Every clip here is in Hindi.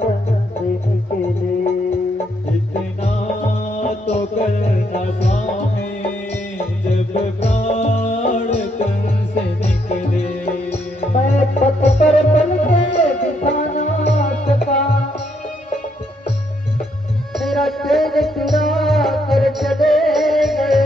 तन से निकले। इतना तो करना स्वामी जब प्राण तन से निकले। मैं पथ पर पल के दिखाना सका, मेरा चैन चुरा कर चले गए।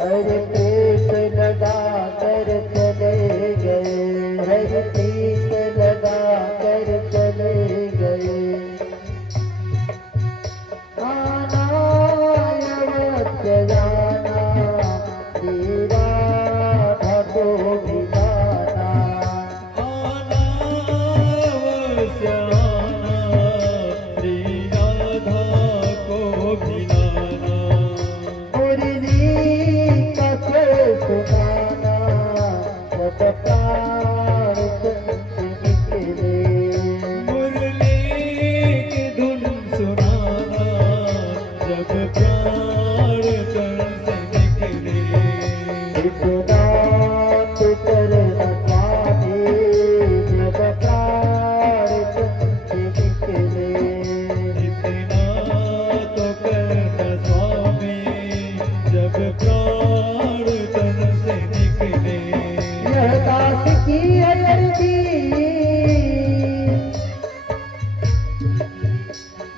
हर प्रीत लगा कर चले गए, हर प्रीत लगा कर चले गए। आना अवश्य जाना, श्री राधा को मिलाना। आना अवश्य आना, श्री राधा को मिलाना। मुरली का स्वर सुनाना, जब प्राण तन से निकले। मुरली की धुन सुनाना जब प्राण तन से निकले। इतना तो करना स्वामी जब प्राण तन से निकले। इतना तो करना स्वामी जब प्राण तन से निकले। यह दास की अर्जी,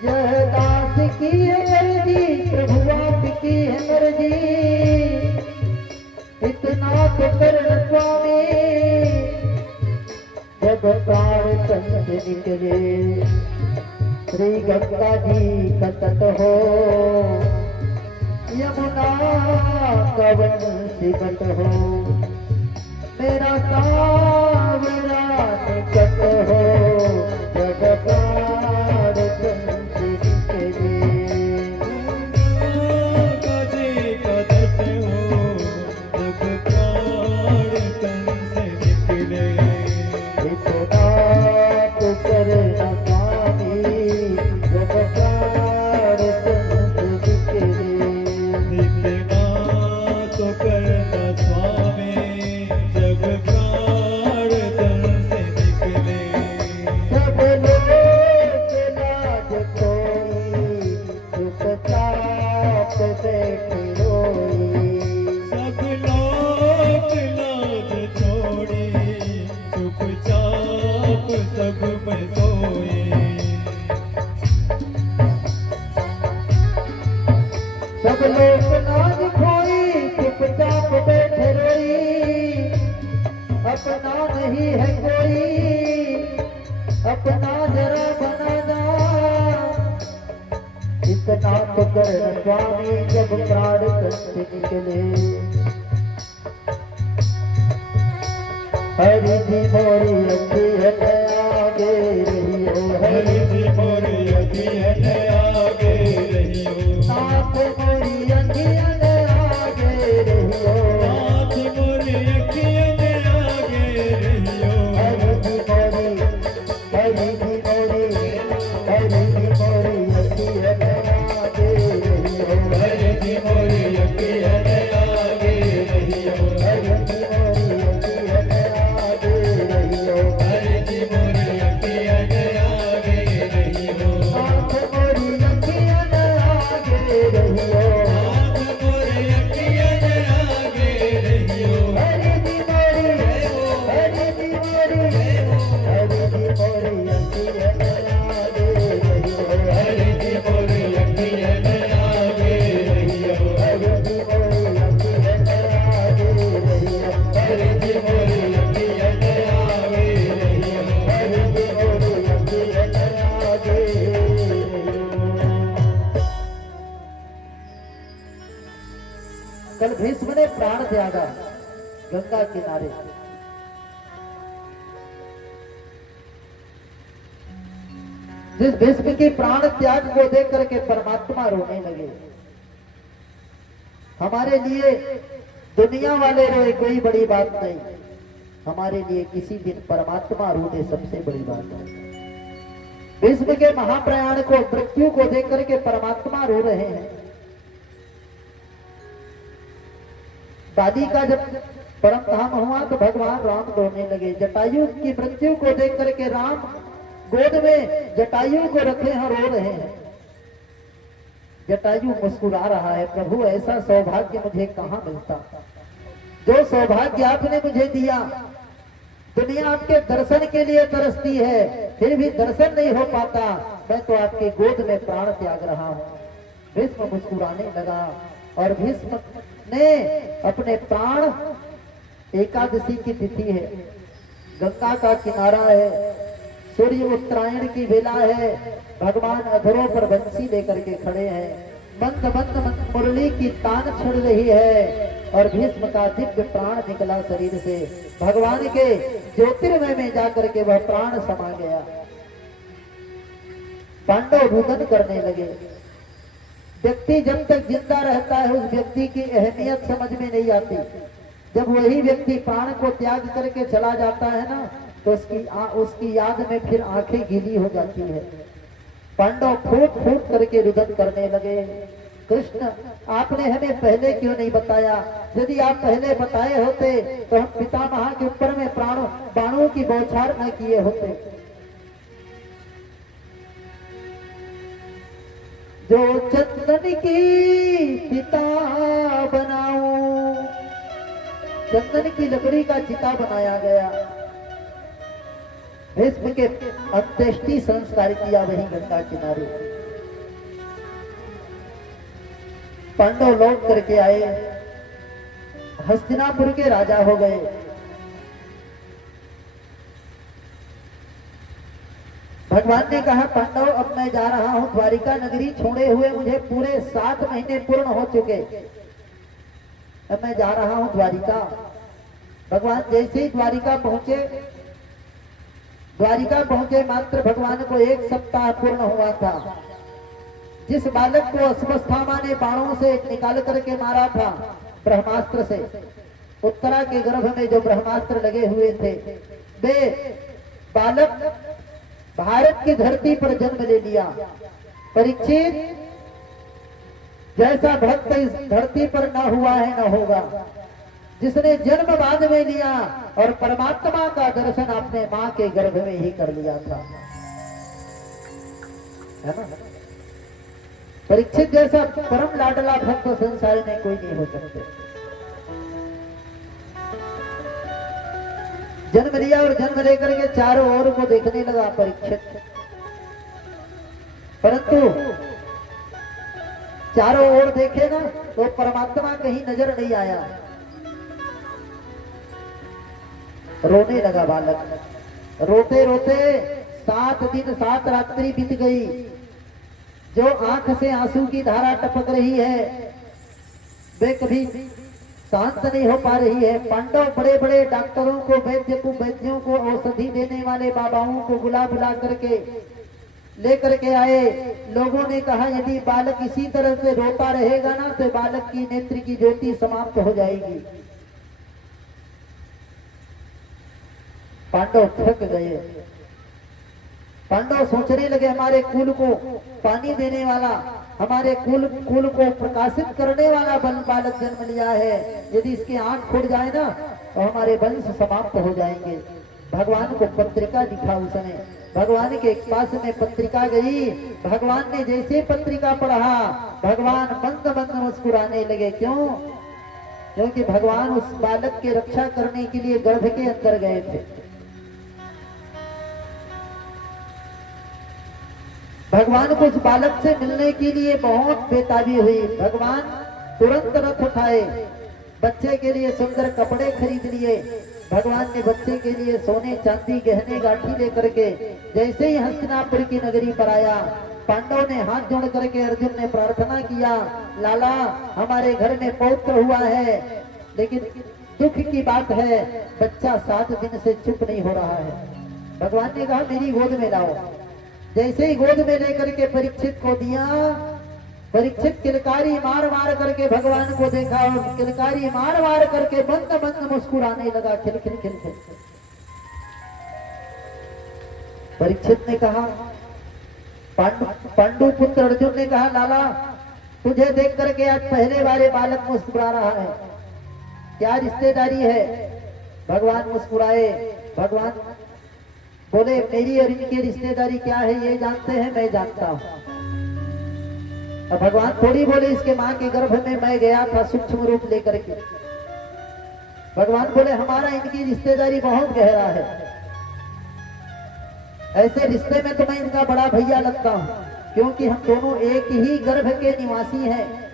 यह दास की अर्जी, प्रभु आपकी है मर्जी। इतना तो करना स्वामी जब प्राण तन से निकले। श्री गंगा जी का तट हो, यमुना का वन सिमट हो, मेरा सावरा निकट हो, जब प्राण तन से निकले। कदे कदत हो जब प्राण तन से निकले। इतना तो करना स्वामी जब प्राण तन से निकले। इतना तो करना स्वामी जब प्राण तन से निकले। सब लोग लाज कोई, चुपचाप बैठे रोई। सब लोग लाज छोड़ी चुपचाप सब में सोए। सब लोग लाज खोई, चुपचाप बैठे रोई। अपना नहीं है कोई, अपना जरा बना जा। इतना तो कर स्वामी जब प्राण तन से निकले। हरि जी मोरी अखियन आगे रहियो, हरि जी मोरी अखियन आगे रहियो। नाथ मोरी अखियन आगे रहियो। नाथ मोरी अखियन आगे रहियो। हरि जी मोरी, हरि जी मोरी, हरि जी मोरी अखियन आगे रहियो। हरि जी मोरी अखियन आगे रहियो। हरि जी मोरी अखियन आगे रहियो। हरि जी मोरी अखियन आगे रहियो। नाथ मोरी अखियन आगे रहियो। नाथ मोरी अखियन आगे रहियो। हरि जी मोरी, हरि जी मोरी, हरि जी मोरी अखियन आगे रहियो। हरि जी मोरी अखियन आगे रहियो। हरि जी मोरी अखियन आगे रहियो। हरि जी मोरी अखियन आगे रहियो। हरि जी मोरी अखियन आगे रहियो। कल भीष्म ने प्राण त्यागा गंगा किनारे। जिस भीष्म के प्राण त्याग को देख करके परमात्मा रोने लगे। हमारे लिए दुनिया वाले रोए कोई बड़ी बात नहीं, हमारे लिए किसी दिन परमात्मा रोने सबसे बड़ी बात है। विश्व के महाप्रयाण को, मृत्यु को देख करके परमात्मा रो रहे हैं। बालिका जब परमधाम हुआ तो भगवान राम रोने लगे। जटायु की मृत्यु को देख करके राम गोद में जटायु को रखे हैं, रो रहे हैं। जटायु मुस्कुरा रहा है, प्रभु ऐसा सौभाग्य मुझे कहां मिलता, जो सौभाग्य आपने मुझे दिया। दुनिया आपके दर्शन के लिए तरसती है, फिर भी दर्शन नहीं हो पाता, मैं तो आपके गोद में प्राण त्याग रहा हूं। भीष्म मुस्कुराने लगा और भीष्म ने अपने प्राण, एकादशी की तिथि है, गंगा का किनारा है, सूर्य उत्तरायण की बेला है, भगवान अधरों पर बंसी लेकर के खड़े हैं, मंद मंद मुरली की तान छिड़ रही है और भीष्म का दिव्य प्राण निकला शरीर से, भगवान के ज्योतिर्मय में जाकर के वह प्राण समा गया। पांडव रुदन करने लगे। व्यक्ति जब तक जिंदा रहता है उस व्यक्ति की अहमियत समझ में नहीं आती। जब वही व्यक्ति प्राण को त्याग करके चला जाता है ना, तो उसकी याद में फिर आंखें गीली हो जाती है। पांडव फूट फूट करके रुदन करने लगे। कृष्ण, आपने हमें पहले क्यों नहीं बताया? यदि आप पहले बताए होते तो हम पितामह के ऊपर में बाणों की बौछार न किए होते। जो चंदन की चिता बनाऊं, चंदन की लकड़ी का चिता बनाया गया। भीष्म के अंत्येष्टि संस्कार किया वही गंगा किनारे। पांडव लौट करके आए, हस्तिनापुर के राजा हो गए। भगवान ने कहा, पांडव अब मैं जा रहा हूं द्वारिका नगरी, छोड़े हुए मुझे पूरे 7 महीने पूर्ण हो चुके, अब मैं जा रहा हूं द्वारिका। भगवान जैसे ही द्वारिका पहुंचे मात्र भगवान को 1 सप्ताह पूर्ण हुआ था। जिस बालक को अश्वत्थामा ने बाणों से निकाल करके मारा था ब्रह्मास्त्र से, उत्तरा के गर्भ में जो ब्रह्मास्त्र लगे हुए थे, वे बालक भारत की धरती पर जन्म ले लिया। परीक्षित जैसा भक्त इस धरती पर न हुआ है न होगा, जिसने जन्म बाद में लिया और परमात्मा का दर्शन अपने मां के गर्भ में ही कर लिया था, है ना। परीक्षित जैसा परम लाडला भक्त संसार में कोई नहीं हो सकते। जन्म लिया और जन्म लेकर के चारों ओर को देखने लगा परीक्षित, परंतु चारों ओर देखे ना तो परमात्मा कहीं नजर नहीं आया। रोने लगा बालक, रोते रोते 7 दिन 7 रात्रि बीत गई। जो आंख से आंसू की धारा टपक रही है वे कभी शांत नहीं हो पा रही है। पांडव बड़े बड़े डॉक्टरों को, वैद्यों को, औषधि देने वाले बाबाओं को बुला बुला करके लेकर के आए। लोगों ने कहा यदि बालक इसी तरह से रोता रहेगा ना तो बालक की नेत्र की ज्योति समाप्त हो जाएगी। पांडव थक गए। पांडव सोचने लगे हमारे कुल को पानी देने वाला, हमारे कुल को प्रकाशित करने वाला बालक जन्म लिया है। यदि इसकी आंख खुल जाए ना तो हमारे वंश समाप्त हो जाएंगे। भगवान को पत्रिका लिखा उसने, भगवान के पास में पत्रिका गई। भगवान ने जैसे पत्रिका पढ़ा भगवान मंद मंद मुस्कुराने लगे। क्यों? क्योंकि भगवान उस बालक की रक्षा करने के लिए गर्भ के अंदर गए थे। भगवान को उस बालक से मिलने के लिए बहुत बेताबी हुई। भगवान तुरंत रथ उठाए, बच्चे के लिए सुंदर कपड़े खरीद लिए। भगवान ने बच्चे के लिए सोने चांदी गहने गांठी लेकर के जैसे ही हस्तिनापुर की नगरी पर आया, पांडव ने हाथ जोड़ करके अर्जुन ने प्रार्थना किया, लाला हमारे घर में पौत्र हुआ है, लेकिन दुख की बात है बच्चा 7 दिन से चुप नहीं हो रहा है। भगवान ने कहा मेरी गोद में लाओ। जैसे ही गोद में लेकर के परीक्षित को दिया, परीक्षित किलकारी मार मार करके भगवान को देखा और किलकारी मार मार करके मंद मंद मुस्कुराने लगा, खिल खिल खिल खिल। परीक्षित ने कहा, पांडु पुत्र अर्जुन ने कहा, लाला तुझे देख करके आज पहले बारे बालक मुस्कुरा रहा है। क्या रिश्तेदारी है? भगवान मुस्कुराए। भगवान बोले मेरी और इनकी रिश्तेदारी क्या है ये जानते हैं, मैं जानता हूं। अब भगवान थोड़ी बोले इसके मां के गर्भ में मैं गया था सूक्ष्म रूप लेकर के। भगवान बोले हमारा इनकी रिश्तेदारी बहुत गहरा है, ऐसे रिश्ते में तो मैं इनका बड़ा भैया लगता हूं, क्योंकि हम दोनों एक ही गर्भ के निवासी हैं।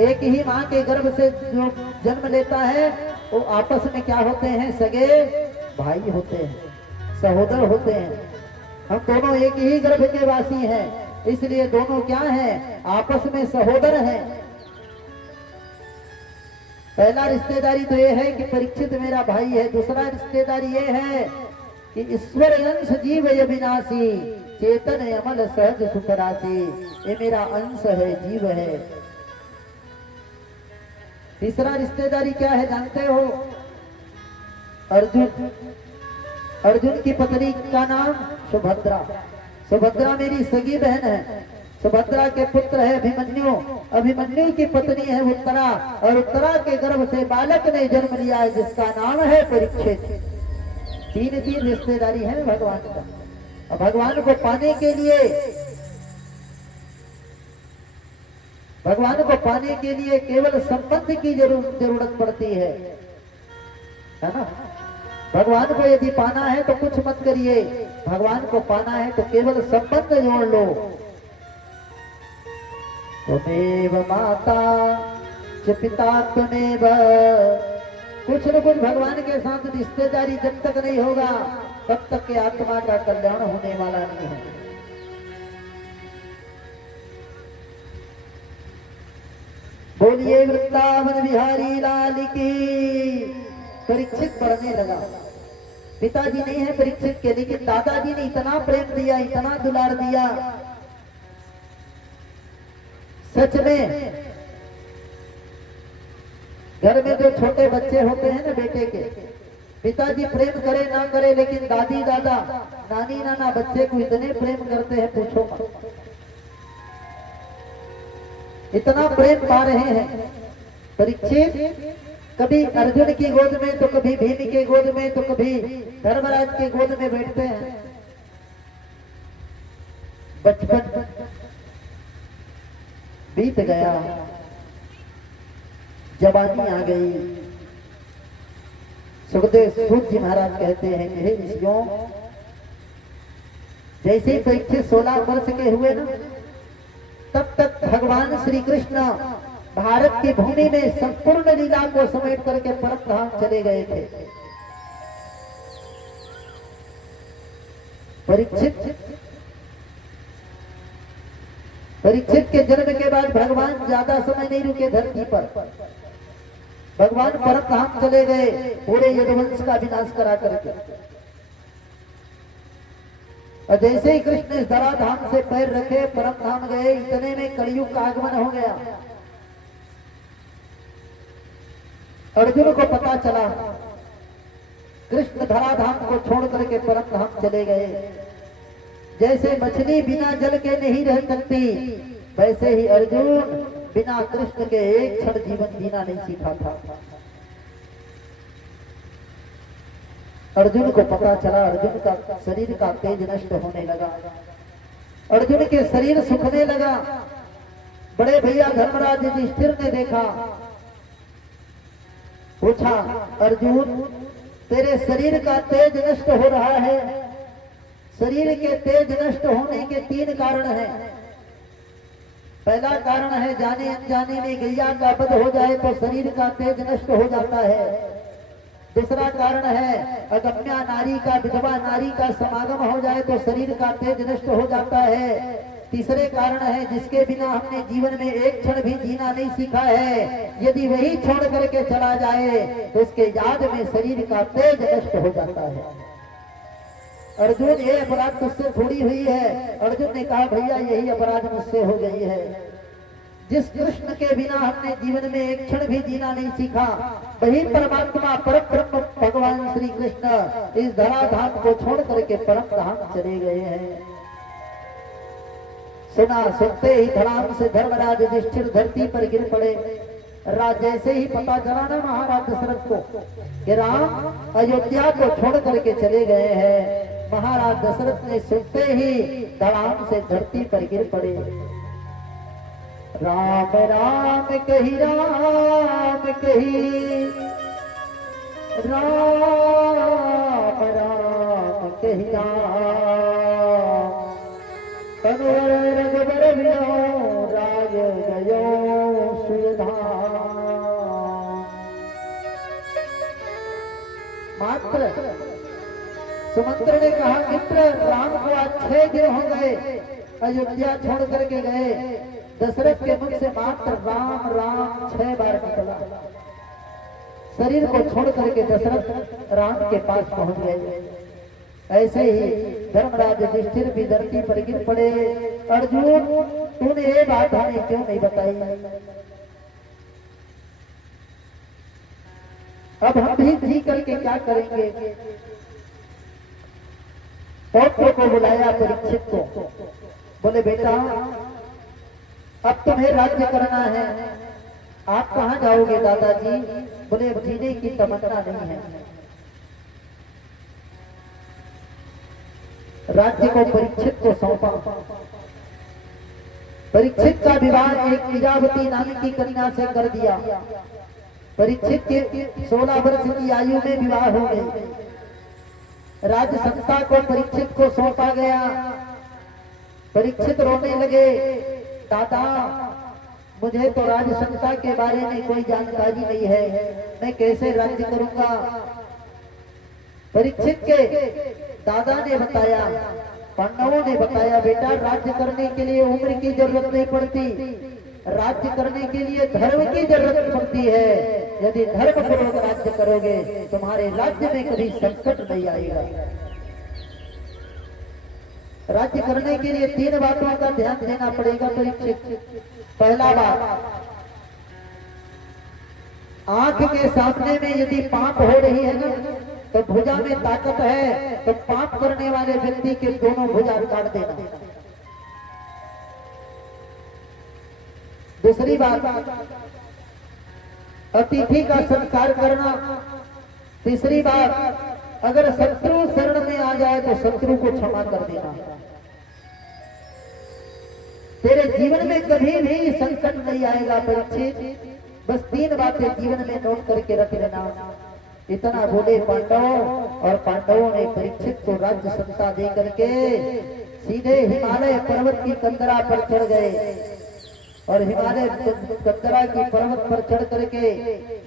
एक ही मां के गर्भ से जो जन्म लेता है वो आपस में क्या होते हैं? सगे भाई होते हैं, सहोदर होते हैं। हम दोनों एक ही गर्भ के वासी हैं, इसलिए दोनों क्या हैं? आपस में सहोदर हैं। पहला रिश्तेदारी तो ये है कि परीक्षित मेरा भाई है। दूसरा रिश्तेदारी ये है कि ईश्वर अंश जीव अविनाशी, चेतन अमल सहज सुखरासी। ये मेरा अंश है, जीव है। तीसरा रिश्तेदारी क्या है जानते हो? अर्जुन। अर्जुन की पत्नी का नाम सुभद्रा। सुभद्रा मेरी सगी बहन है। सुभद्रा के पुत्र है अभिमन्यु। अभिमन्यु की पत्नी है उत्तरा, और उत्तरा के गर्भ से बालक ने जन्म लिया है जिसका नाम है परीक्षित। तीन तीन रिश्तेदारी है भगवान का। और भगवान को पाने के लिए, भगवान को पाने के लिए केवल संबंध की जरूरत पड़ती है ना? भगवान को यदि पाना है तो कुछ मत करिए, भगवान को पाना है तो केवल संबंध जोड़ लो। त्वमेव माता च पिता त्वमेव। कुछ न कुछ भगवान के साथ रिश्तेदारी जब तक नहीं होगा तब तक के आत्मा का कल्याण होने वाला नहीं है। बोलिए वृंदावन बिहारी लाल की। परीक्षित पढ़ने लगा। पिताजी नहीं है परीक्षित के, लेकिन दादाजी ने इतना प्रेम दिया, इतना दुलार दिया। सच में घर में जो छोटे बच्चे होते हैं ना बेटे के, पिताजी प्रेम करे ना करे, लेकिन दादी दादा नानी नाना बच्चे को इतने प्रेम करते हैं पूछो मत। इतना प्रेम पा रहे हैं परीक्षित। कभी अर्जुन की गोद में तो कभी भीम के गोद में तो कभी धर्मराज के गोद में बैठते हैं। बचपन बीत गया, जवानी आ गई। सुखदेव सूत जी महाराज कहते हैं कि हे ऋषियों, जैसे ही परीक्षित 16 वर्ष के हुए ना, तब तक भगवान श्री कृष्ण भारत की भूमि में संपूर्ण लीला को समेट करके परम धाम चले गए थे। परीक्षित के जन्म के बाद भगवान ज्यादा समय नहीं रुके धरती पर। भगवान परम धाम चले गए पूरे यदुवंश का विनाश करा करके। और जैसे ही कृष्ण इस धराधाम से पैर रखे परम धाम गए, इतने में कलयुग का आगमन हो गया। अर्जुन को पता चला कृष्ण धराधाम को छोड़ करके परम धाम चले गए। जैसे मछली बिना जल के नहीं रह सकती, वैसे ही अर्जुन बिना कृष्ण के एक क्षण जीवन जीना नहीं सीखा था। अर्जुन को पता चला, अर्जुन का शरीर का तेज नष्ट होने लगा, अर्जुन के शरीर सूखने लगा। बड़े भैया धर्मराज युधिष्ठिर ने देखा, पूछा अर्जुन तेरे शरीर का तेज नष्ट हो रहा है। शरीर के तेज नष्ट होने के 3 कारण हैं। पहला कारण है जाने अनजाने में गैया का वध हो जाए तो शरीर का तेज नष्ट हो जाता है। दूसरा कारण है अगम्या नारी का, विधवा नारी का समागम हो जाए तो शरीर का तेज नष्ट हो जाता है। तीसरे कारण है जिसके बिना हमने जीवन में एक क्षण भी जीना नहीं सीखा है, यदि वही छोड़ करके चला जाए तो उसके याद में शरीर का तेज नष्ट हो जाता है। अर्जुन ये अपराध तुझसे थोड़ी हुई है। अर्जुन ने कहा भैया यही अपराध मुझसे हो गई है। जिस कृष्ण के बिना हमने जीवन में एक क्षण भी जीना नहीं सीखा, वही परमात्मा परब्रह्म भगवान श्री कृष्ण इस धराधाम को छोड़ करके परम धाम चले गए हैं। सुना, सुनते ही धड़ाम से धर्मराज युधिष्ठिर धरती पर गिर पड़े। जैसे ही पता चला ना महाराज दशरथ को कि राम अयोध्या को छोड़ करके चले गए हैं, महाराज दशरथ ने सुनते ही धड़ाम से धरती पर गिर पड़े। राम राम कही, राम कही, राम राम कही, तनवर रघुबर वियो राज गयो सुधाम। मात्र सुमंत्र ने कहा, मित्र राम को आज 6 दिन हो गए अयोध्या छोड़ करके गए। दशरथ के मुख से मात्र राम राम 6 बार निकला। शरीर को छोड़ करके दशरथ राम के पास पहुंच गए। ऐसे ही धर्मराज युधिष्ठिर भी धरती पर गिर पड़े। अर्जुन, तूने ये बात हमें क्यों नहीं बताई? अब हम भी जी करके क्या करेंगे? पौत्र को बुलाया परीक्षित को, बोले बेटा अब तुम्हें राज्य करना है, आप कहाँ जाओगे दादाजी? बोले अब जीने की तमन्ना नहीं है। राज्य को परीक्षित को सौंपा। परीक्षित का विवाह एक इरावती नाम की कन्या से कर दिया। परीक्षित के 16 वर्ष की आयु में विवाह हो गई। राज सत्ता को परीक्षित को सौंपा गया। परीक्षित रोने लगे, दादा मुझे तो राज सत्ता के बारे में कोई जानकारी नहीं है, मैं कैसे राज्य करूंगा? परीक्षित के दादा ने बताया, पांडवों ने बताया, बेटा राज्य करने के लिए उम्र की जरूरत नहीं पड़ती, राज्य करने के लिए धर्म की जरूरत पड़ती है। यदि धर्म पूर्वक राज्य करोगे तुम्हारे राज्य में कभी संकट नहीं आएगा। राज्य करने के लिए 3 बातों का ध्यान देना पड़ेगा परीक्षित। पहला बात, आंख के सामने में यदि पाप हो रही है ना, तो भुजा में ताकत है तो पाप करने वाले व्यक्ति के दोनों भुजा काट देना। दूसरी बात, अतिथि का सत्कार करना। तीसरी बात, अगर शत्रु शरण में आ जाए तो शत्रु को क्षमा कर देना। तेरे जीवन में कभी भी संकट नहीं आएगा परीक्षित। बस 3 बातें जीवन में नोट करके रख लेना। इतना बोले पांडव, और पांडवों ने परीक्षित को राज्य सत्ता दे करके सीधे हिमालय पर्वत की कंदरा पर चढ़ गए। और हिमालय कंदरा की पर्वत पर चढ़ करके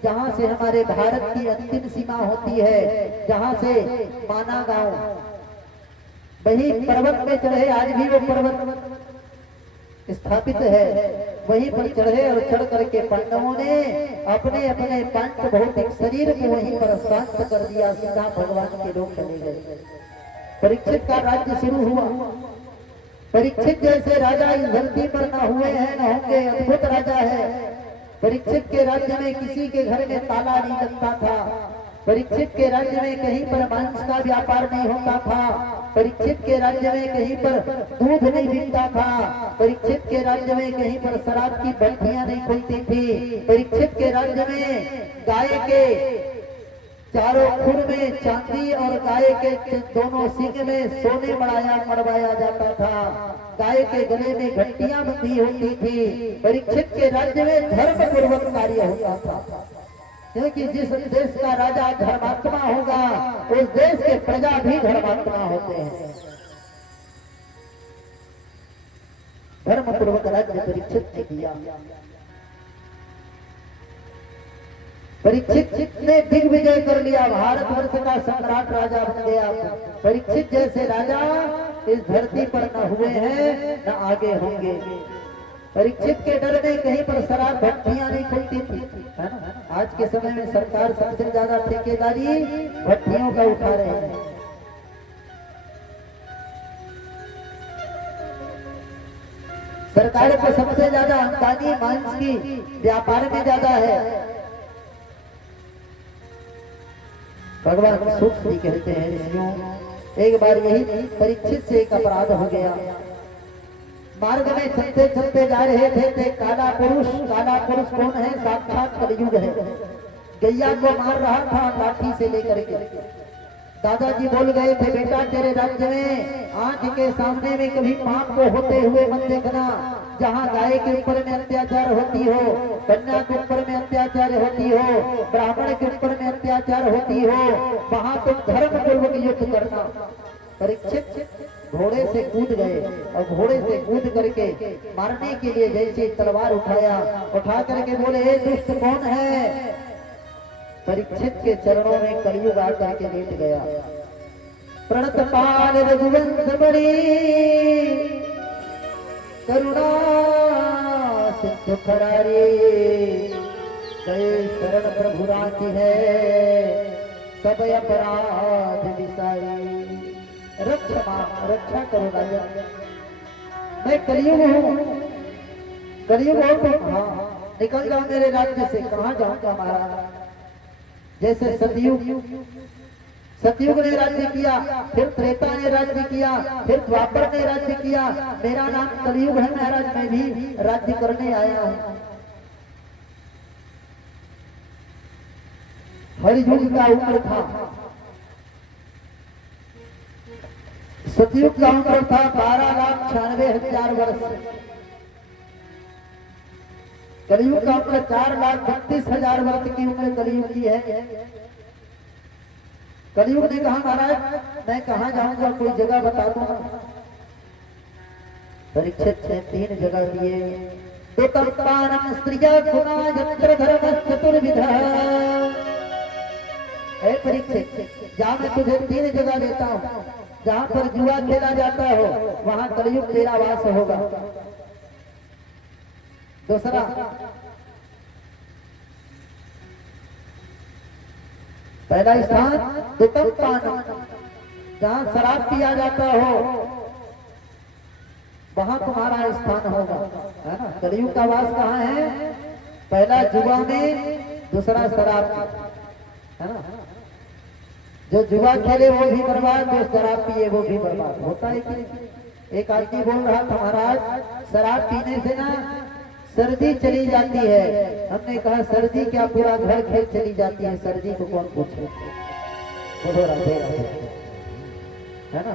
जहां से हमारे भारत की अंतिम सीमा होती है, जहां से माना गांव, वही पर्वत में चढ़े। आज भी वो पर्वत स्थापित है, वहीं पर चढ़े और चढ़ करके पांडवों ने अपने अपने पंच भौतिक शरीर को वहीं पर शांत कर दिया। सीधा भगवान के लोग चले गए। परीक्षित का राज्य शुरू हुआ। परीक्षित जैसे राजा इस धरती पर न हुए हैं न होंगे, अद्भुत राजा है। परीक्षित के राज्य में किसी के घर में ताला नहीं लगता था। परीक्षित के राज्य में कहीं पर मांस का व्यापार नहीं होता था। परीक्षित के राज्य में कहीं पर दूध नहीं बिकता था। परीक्षित के राज्य में कहीं पर शराब की भट्टियां नहीं खुलती थी। परीक्षित के राज्य में गाय के चारों खुर में चांदी और गाय के दोनों सींग में सोने मड़वाया जाता था। गाय के गले में घंटियां बंधी होती थी। परीक्षित के राज्य में धर्म पूर्वक कार्य होता था, क्योंकि जिस देश का राजा धर्मात्मा होगा उस देश के प्रजा भी धर्मात्मा होते हैं। धर्म पूर्वक राज्य परीक्षित ने किया। परीक्षित ने दिग्विजय कर लिया, भारतवर्ष का सम्राट राजा बन गया। परीक्षित जैसे राजा इस धरती पर न हुए हैं न आगे होंगे। परीक्षित के डर में कहीं पर शराब भट्टियां नहीं खुलती थी, है ना। आज के समय में सरकार सबसे ज्यादा ठेकेदारी भट्टियों का उठा रहे हैं। सरकार को सबसे ज्यादा आमदनी मांस की व्यापार में ज्यादा है। भगवान सूक्त जी कहते हैं, एक बार यही परीक्षित से एक अपराध हो गया। मार्ग में चलते चलते जा रहे थे काला पुरुष कौन है? साक्षात कलयुग है। गैया को मार रहा था लाठी से लेकर के। दादाजी बोल गए थे, बेटा तेरे राज्य में आंख के सामने में कभी पाप को होते हुए मत देखना। जहाँ गाय के ऊपर में अत्याचार होती हो, कन्या के ऊपर में अत्याचार होती हो, ब्राह्मण के ऊपर में अत्याचार होती हो, वहां तुम धर्म पूर्वक युद्ध करना। परीक्षित घोड़े से कूद गए और घोड़े से कूद करके मारने के लिए जैसे तलवार उठा करके बोले, हे दुष्ट कौन है? परीक्षित के चरणों में कलयुग आकर के लेट गया। प्रणत पाल रघुवंश बड़ी करुणा सिंधु खरारी, जय शरण प्रभु राखी है सब अपराध विसारी। रक्षा करो राजा, मैं कलयुग हूँ, कलयुग हो तुम। हाँ, निकल जाओ मेरे राज्य से। कहाँ जाऊंगा महाराज? जैसे सतयुग ने राज्य किया, फिर त्रेता ने राज्य किया, फिर द्वापर ने राज्य किया। मेरा नाम कलयुग है महाराज, मैं भी राज्य करने आया हूं। हर युग का उम्र था, सतयुग का उम्र था 12,96,000 वर्ष। कलयुग का उम्र 4,32,000 वर्ष की उम्र कलयुग की है। कलयुग ने कहा, महाराज मैं कहाँ जाऊंगा, कोई जगह बता दो। परीक्षित ने 3 जगह दिए। तो तत्पानम स्त्रिया गुना यत्र धर्म चतुर्विधा। हे परीक्षित, जहाँ मैं तुझे 3 जगह देता हूँ, जहाँ पर जुआ खेला जाता हो वहाँ कलयुग तेरा वास होगा। दूसरा, पहला स्थान दुतपान, जहाँ शराब पिया जाता हो वहां तुम्हारा स्थान होगा, है ना। कलयुग का वास कहाँ है? पहला जुआ में, दूसरा शराब, है ना। जो जुआ खेले वो भी बर्बाद, जो शराब पिए वो भी बर्बाद। होता है कि एक आदमी बोल रहा था, महाराज शराब पीने से ना सर्दी चली जाती है। हमने कहा सर्दी क्या, पूरा घर खेल चली जाती है, सर्दी को कौन पूछे? है ना।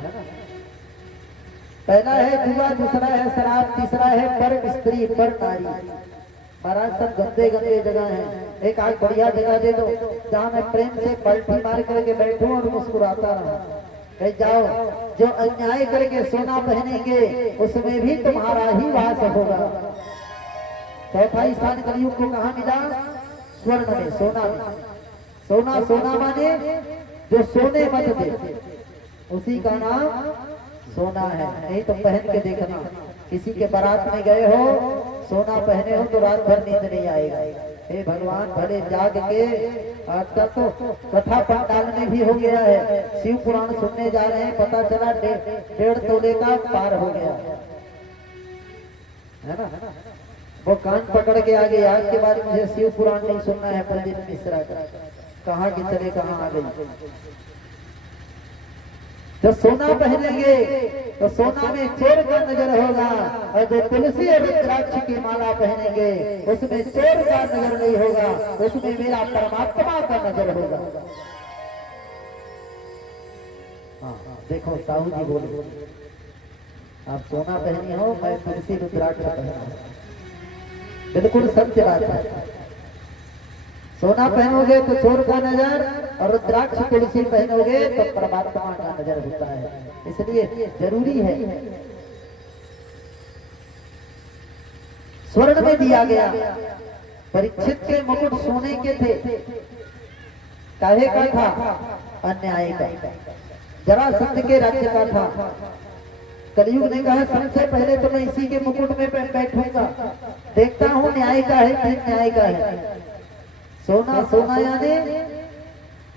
पहला है जुआ, दूसरा है शराब, तीसरा है पर स्त्री पर नारी। महाराज सब गंदे गंदे जगह हैं। एक आज बढ़िया जगह दे दो जहाँ मैं प्रेम से पलटी मार करके बैठूं और मुस्कुराता रहूं। कहीं जाओ, जो अन्याय करके सोना पहनेंगे उसमें भी तुम्हारा ही वास होगा। चौथा स्थान कलयुग को कहाँ मिला? स्वर्ण में, सोना में। सोना माने जो सोने मत दे, उसी का नाम सोना है। नहीं तो पहन के देखना, किसी के बारात में गए हो, सोना पहने हो तो रात भर नींद नहीं आएगा। हे भगवान, भले जाग के। आजकल तो कथा पंडाल में भी हो गया है, शिव पुराण सुनने जा रहे हैं, पता चला 1.5 तोले का पार हो गया, है ना। वो कान पकड़ के आ गए, आज के बाद मुझे शिव पुराण नहीं सुनना है प्रदीप मिश्रा का। कहाँ की चले कहाँ आ गई। जब सोना पहनेंगे तो सोना में चोर का नजर होगा, और जो तुलसी और रुद्राक्ष की माला पहनेंगे उसमें चोर का नजर नहीं होगा, उसमें मेरा परमात्मा का नजर होगा। हाँ, देखो साहू जी बोले, आप सोना पहनी हो, मैं तुलसी रुद्राक्ष पहना। बिल्कुल सत्य बात है। सोना पहनोगे तो चोर का नजर, और रुद्राक्ष तुलसी पहनोगे तो परमात्मा का नजर होता है। इसलिए जरूरी है। स्वर्ण में दिया गया। परीक्षित के मुकुट सोने के थे, काहे का था? अन्याय का। जरासंध के राज्य का था। कलयुग ने कहा सबसे पहले तो मैं इसी के मुकुट में बैठूंगा, देखता हूं न्याय का है कि न्याय का है। सोना यानी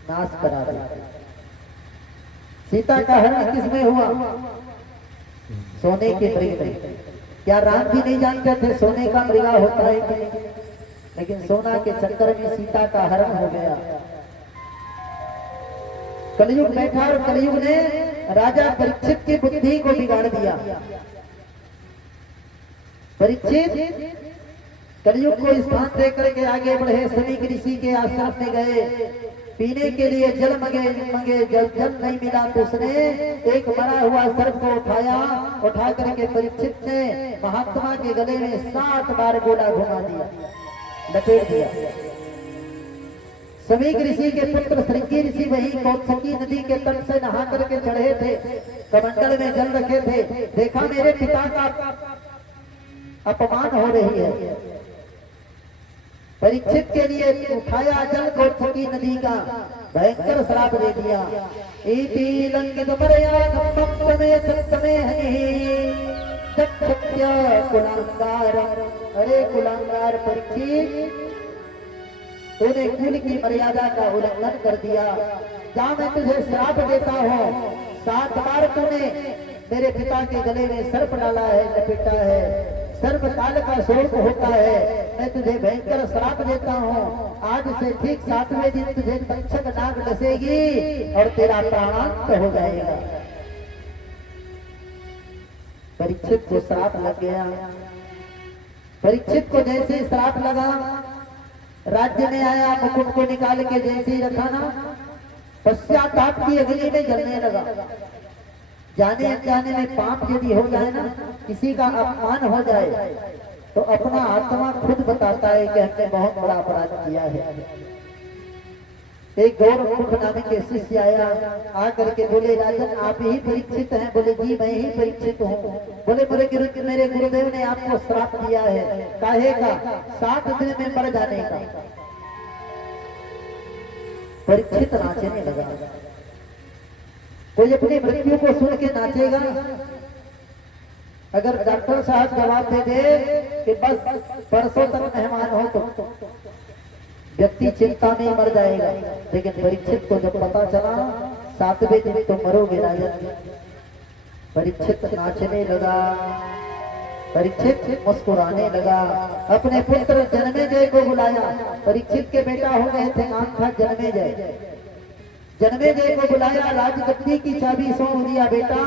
नाश करा दिया। सीता का हरण किसमें हुआ? सोने के मृग में। क्या राम जी नहीं जानते थे सोने का मृगा होता है कि नहीं? लेकिन सोना के चक्कर में सीता का हरण हो गया। कलयुग बैठा और कलयुग ने राजा परीक्षित की बुद्धि को बिगाड़ दिया। परीक्षित कलयुग को स्थान दे करके आगे बढ़े। सभी ऋषि के आश्रम में गए, पीने के लिए जल मंगे जल नहीं मिला तो उसने एक मरा हुआ सर्प को उठा करके परीक्षित ने महात्मा के गले में 7 बार गोला घुमा दिया, लपेट दिया। सभी ऋषि के पुत्र श्रृंगी ऋषि वही कौत्सकी नदी के तट से नहा करके चढ़े थे, कमंडल में जल रखे थे। देखा मेरे पिता का अपमान हो रही है। परीक्षित के लिए उठाया जल कौत्सकी नदी का, भयंकर श्राप दे दिया। इति लंकित कुलांगार, अरे कुलांगार परीक्षित, तूने कुल की मर्यादा का उल्लंघन कर दिया। जा मैं तुझे श्राप देता हूँ, 7 बार तूने मेरे पिता के गले में सर्प डाला है, लपेटा है। सर्प काल का स्वरूप होता है। मैं तुझे भयंकर श्राप देता हूँ। आज से ठीक 7वें दिन तुझे तक्षक नाग डसेगी और तेरा प्राणांत हो जाएगा। परीक्षित को श्राप लग गया। परीक्षित को जैसे श्राप लगा, राज्य में आया, मुकुट को निकाल के जैसे ही रखा ना, पश्चाताप की अग्नि में जलने लगा। जाने अनजाने में पाप यदि हो जाए ना, किसी का अपमान हो जाए, तो अपना आत्मा खुद बताता है कि हमने बहुत बड़ा अपराध किया है। एक गौरमुख नाम के शिष्य आया, आकर के बोले, राजन आप ही परीक्षित हैं? बोले जी मैं ही परीक्षित हूँ। बोले मेरे गुरुदेव ने आपको श्राप दिया है, काहे का? 7 दिन में मर जाने का। परीक्षित नाचने लगा। कोई अपनी मृत्यु को सुन के नाचेगा? अगर डॉक्टर साहब जवाब दे दे कि बस परसों तक मेहमान हो तो व्यक्ति चिंता में मर जाएगा। लेकिन परीक्षित को जब पता चला 7वें दिन तो मरोगे राजन, परीक्षित नाचने लगा, परीक्षित मुस्कुराने लगा। अपने पुत्र जन्मेजय को बुलाया। परीक्षित के बेटा हो गए थे, नाम था जन्मेजय। जन्मेजय को बुलाया, राजगद्दी की चाबी सौंप दिया, बेटा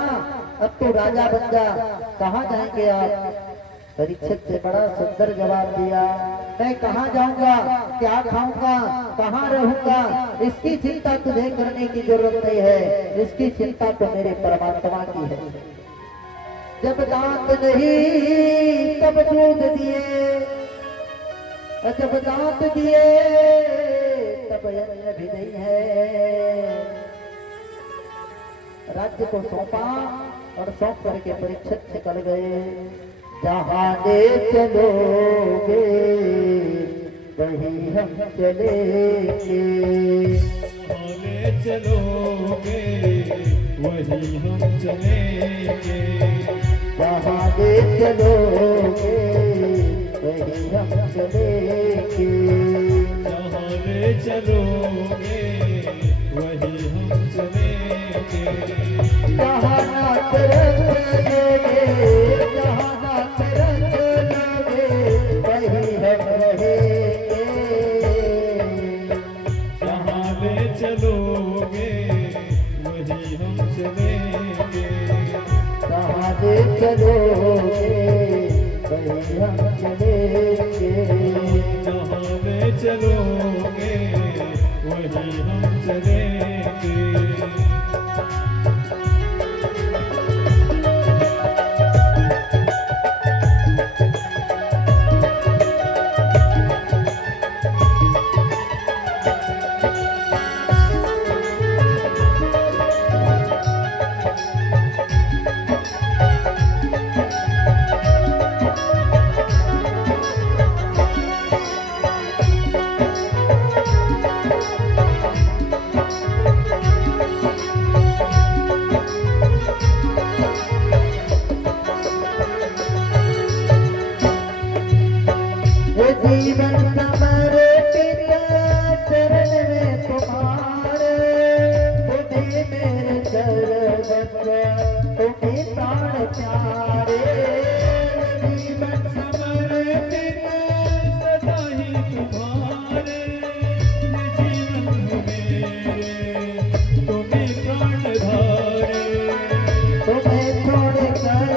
अब तो राजा बन जा। कहाँ जाएंगे आप? परीक्षित से बड़ा सुंदर जवाब दिया, मैं कहाँ जाऊंगा, क्या खाऊंगा, कहाँ रहूंगा, इसकी चिंता तुझे करने की जरूरत नहीं है। इसकी चिंता तो मेरे परमात्मा की है। जब दांत नहीं तब दूध दिए, जब दांत दिए तब अन्न भी नहीं है। राज्य को सौंपा और सौंप करके परीक्षित निकल गए। जहाँ ले चलोगे वही हम चलेंगे, ले चलोगे वही हम चलेंगे। जहाँ ले चलोगे वही हम चलेंगे, जहाँ ले चलोगे वही हम चलेंगे। जहाँ नाथ रख लोगे, जहाँ नाथ रख लोगे वही हम रहेंगे। जहाँ ले चलोगे वही हम चलेंगे। जहाँ ले चलोगे वही हम चलेंगे। जहाँ ले चलोगे वही हम चलेंगे। जीवन समर्पित चरण में तुम्हारे, तुम्हें मेरे सर्वस्व, तुम्हें प्राण प्यारे। जीवन समर्पित सदा ही तुम्हारे, जीवन हो मेरे, तुम्हें प्राण धारे। तुम्हें छोड़ कर,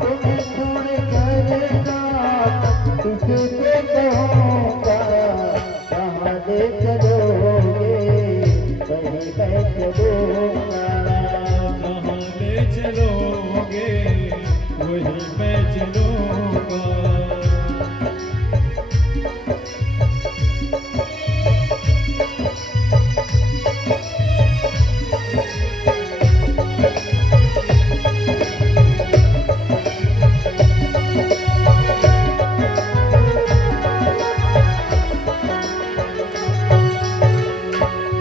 तुम्हें छोड़ कर चलोगे वहीं मैं चलूंगा।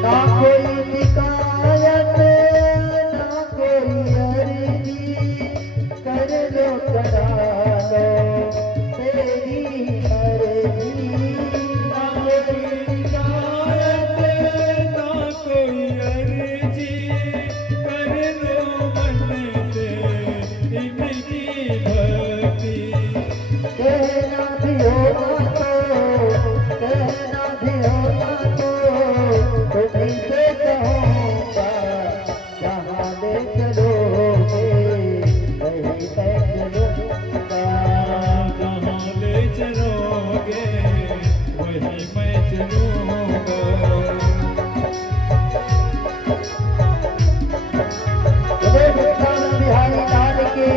ना कोई शिकायत ना कोई अर्जी, कर लो करा लो तेरी मर्जी। ना कोई शिकायत ना कोई अर्जी, कर लो मन से इनकी भक्ति। कहना भी होगा कहना भी होगा तुम्हीं से कहूँगा, जहाँ ले चलोगे वहीं मैं चलूँगा। जहाँ ले चलोगे वहीं मैं चलूंगा। बोले भिखारी बिहारी लाल की।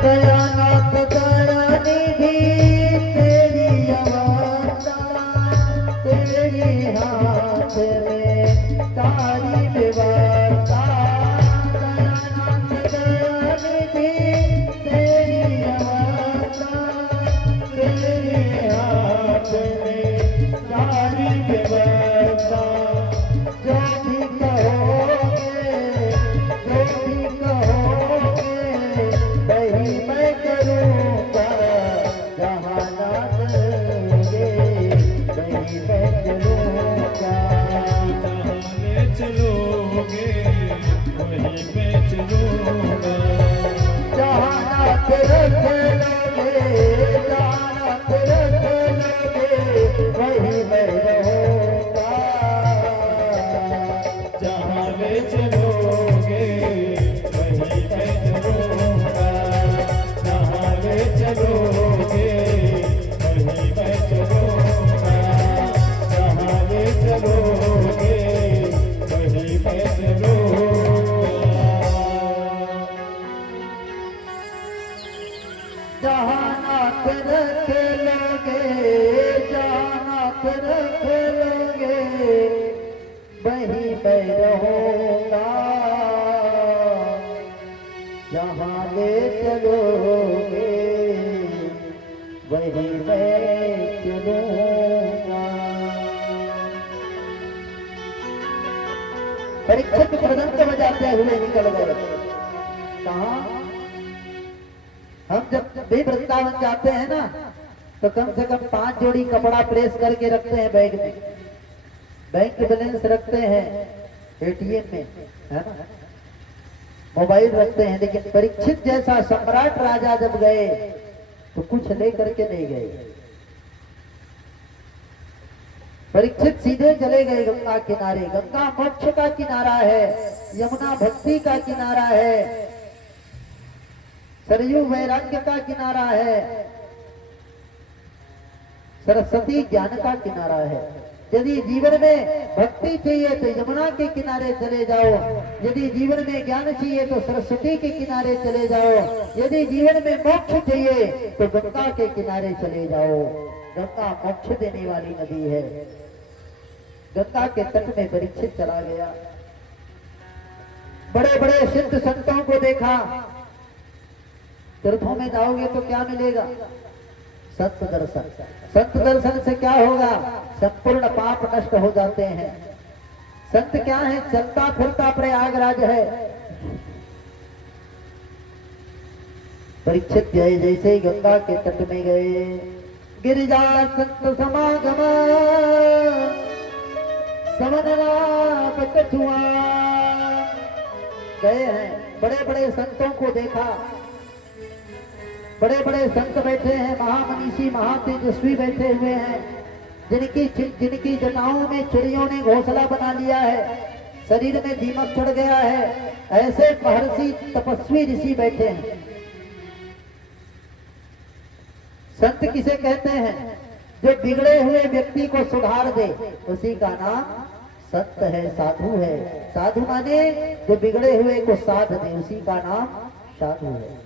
दयानाथ दयानिधि तेरी अवस्था, तेरी हाथ में सारी व्यवस्था। दयानाथ दयानिधि तेरी अवस्था, तेरी हाथ में सारी व्यवस्था। जो भी कहोगे वही मैं करूँगा, जहाँ नाथ गे वही मैं चलूँगा। जहाँ ले चलोगे वहीं मैं चलूंगा। जहाँ नाथ रख लोगे जहाँ नाथ रख लोगे वही मैं रहूँगा। जहाँ ले चलोगे वहीं मैं चलूंगा। जहाँ ले चलोगे वहीं मैं चलूंगा। जहाँ ले चलोगे वहीं मैं चलूंगा। जहाँ नाथ रख लोगे जहाँ नाथ रख लोगे वहीं मैं रहूँगा। जहाँ ले चलोगे वहीं मैं चलूँगा। परीक्षित प्रदंत बजाते हुए निकल गए। कहाँ? हम जब भी वृंदावन जाते हैं ना तो कम से कम 5 जोड़ी कपड़ा प्रेस करके रखते हैं बैग में, बैंक बैलेंस रखते हैं एटीएम में, है ना, मोबाइल रखते हैं। लेकिन परीक्षित जैसा सम्राट राजा जब गए तो कुछ लेकर के नहीं गए। परीक्षित सीधे चले गए गंगा किनारे। गंगा मोक्ष का किनारा है, यमुना भक्ति का किनारा है, सरयू वैराग्य का किनारा है, सरस्वती ज्ञान का किनारा है। यदि जीवन में भक्ति चाहिए तो यमुना के किनारे चले जाओ, यदि जीवन में ज्ञान चाहिए तो सरस्वती के किनारे चले जाओ, यदि जीवन में मोक्ष चाहिए तो गंगा के किनारे चले जाओ। गंगा मोक्ष देने वाली नदी है। गंगा के तट में परीक्षित चला गया। बड़े बड़े सिद्ध संतों को देखा। तीर्थों में जाओगे तो क्या मिलेगा? संत दर्शन। संत दर्शन से क्या होगा? संपूर्ण पाप नष्ट हो जाते हैं। संत क्या है? चलता फिरता प्रयागराज है। परीक्षित गए जैसे ही गंगा के तट में गए, गिरिजा संत समागम समनला बकछुआ। गए हैं, बड़े बड़े संतों को देखा, बड़े बड़े संत बैठे हैं, महामनीषी महातेजस्वी बैठे हुए हैं, जिनकी जटाओं में चिड़ियों ने घोंसला बना लिया है, शरीर में दीमक चढ़ गया है, ऐसे महर्षि तपस्वी ऋषि बैठे हैं। संत किसे कहते हैं? जो बिगड़े हुए व्यक्ति को सुधार दे, उसी का नाम संत है, साधु है। साधु माने जो बिगड़े हुए को साध दे, उसी का नाम साधु है।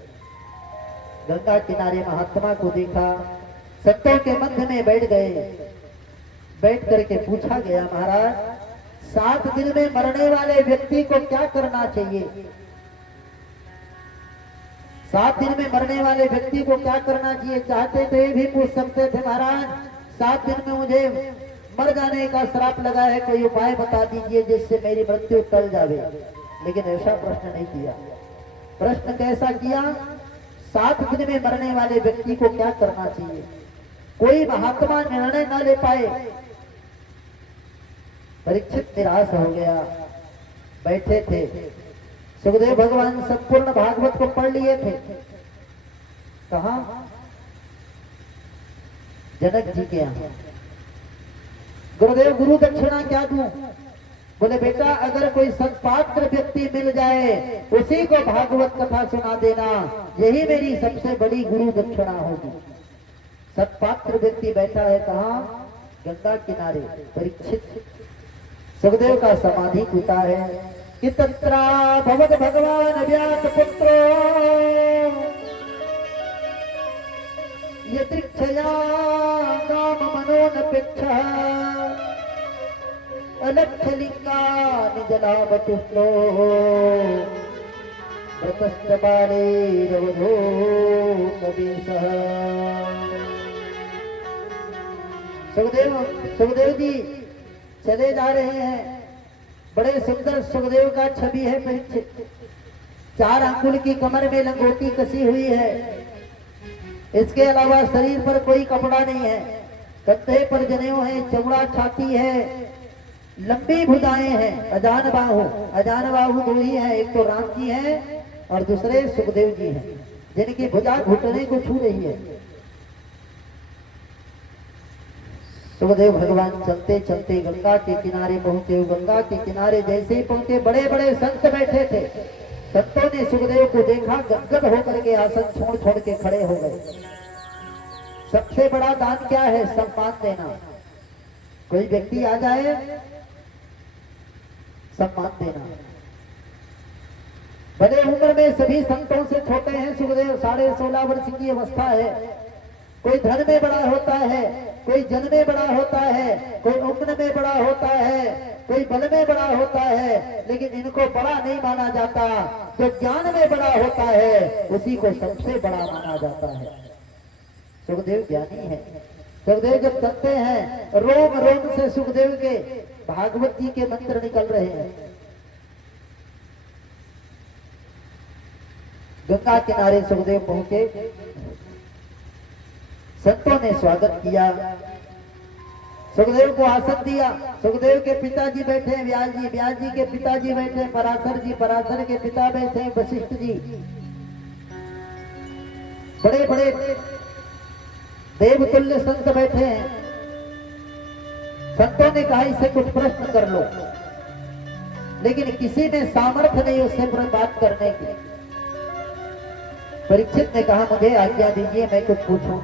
गंगा किनारे महात्मा को देखा, संतों के मध्य में बैठ गए। बैठ करके पूछा गया, महाराज 7 दिन में मरने वाले व्यक्ति को क्या करना चाहिए? 7 दिन में मरने वाले व्यक्ति को क्या करना चाहिए? चाहते तो ये भी पूछ सकते थे, महाराज 7 दिन में मुझे मर जाने का श्राप लगा है, कोई उपाय बता दीजिए जिससे मेरी मृत्यु टल जावे। लेकिन ऐसा प्रश्न नहीं किया। प्रश्न कैसा किया? 7 दिन में मरने वाले व्यक्ति को क्या करना चाहिए? कोई महात्मा निर्णय न ले पाए। परीक्षित निराश हो गया। बैठे थे, सुखदेव भगवान संपूर्ण भागवत को पढ़ लिए थे। कहा? जनक जी के यहाँ। गुरुदेव गुरु दक्षिणा क्या दूं? बोले बेटा अगर कोई सत्पात्र व्यक्ति मिल जाए, उसी को भागवत कथा सुना देना, यही मेरी सबसे बड़ी गुरु दक्षिणा होगी। सत्पात्र व्यक्ति बैठा है कहाँ? गंगा किनारे। परीक्षित सुखदेव का समाधि टूटा है कि तत्रा भगवत भगवान व्यास पुत्रो यदृक्षया काम मनोनपेक्षा अलक्षलिंगा निजलावतुष्टो व्रतस्तबाले रवधो कबीसः। सुखदेव जी चले जा रहे हैं। बड़े सुंदर सुखदेव का छवि है। परीक्षित 4 अंगुल की कमर में लंगोटी कसी हुई है। इसके अलावा शरीर पर कोई कपड़ा नहीं है। कंधे पर जनेऊ है, चौड़ा छाती है, लंबी भुजाएं हैं, अजान बाहु 2 ही है। एक तो राम जी है और दूसरे सुखदेव जी हैं, जिनकी भुजा घुटने को छू रही है। सुखदेव भगवान चलते चलते गंगा के किनारे पहुंचे। गंगा के किनारे जैसे ही पहुंचे, बड़े बड़े संत बैठे थे। संतों ने सुखदेव को देखा, गदगद होकर के आसन छोड़ छोड़ के खड़े हो गए। सबसे बड़ा दान क्या है? सम्मान देना। कोई व्यक्ति आ जाए, सम्मान देना। बड़े उम्र में सभी संतों से छोटे हैं सुखदेव। 16.5 वर्ष की अवस्था है। कोई धन में बड़ा होता है, कोई जन में बड़ा होता है, कोई उम्र में बड़ा होता है, कोई बल में बड़ा होता है, लेकिन इनको बड़ा नहीं माना जाता। जो ज्ञान में बड़ा होता है, उसी को सबसे बड़ा माना जाता है। सुखदेव ज्ञानी है। सुखदेव जब चलते हैं, रोम रोम से सुखदेव के भागवत जी के मंत्र निकल रहे हैं। गंगा किनारे सुखदेव पहुंचे। संतों ने स्वागत किया, सुखदेव को आसन दिया। सुखदेव के पिताजी बैठे हैं व्यास जी के पिताजी बैठे हैं पराशर के पिता बैठे हैं वशिष्ठ जी। बड़े बड़े देवतुल्य संत बैठे हैं। संतों ने कहा इससे कुछ प्रश्न कर लो, लेकिन किसी में सामर्थ्य नहीं उससे बात करने की। परीक्षित ने कहा मुझे आज्ञा दीजिए, मैं कुछ पूछूं।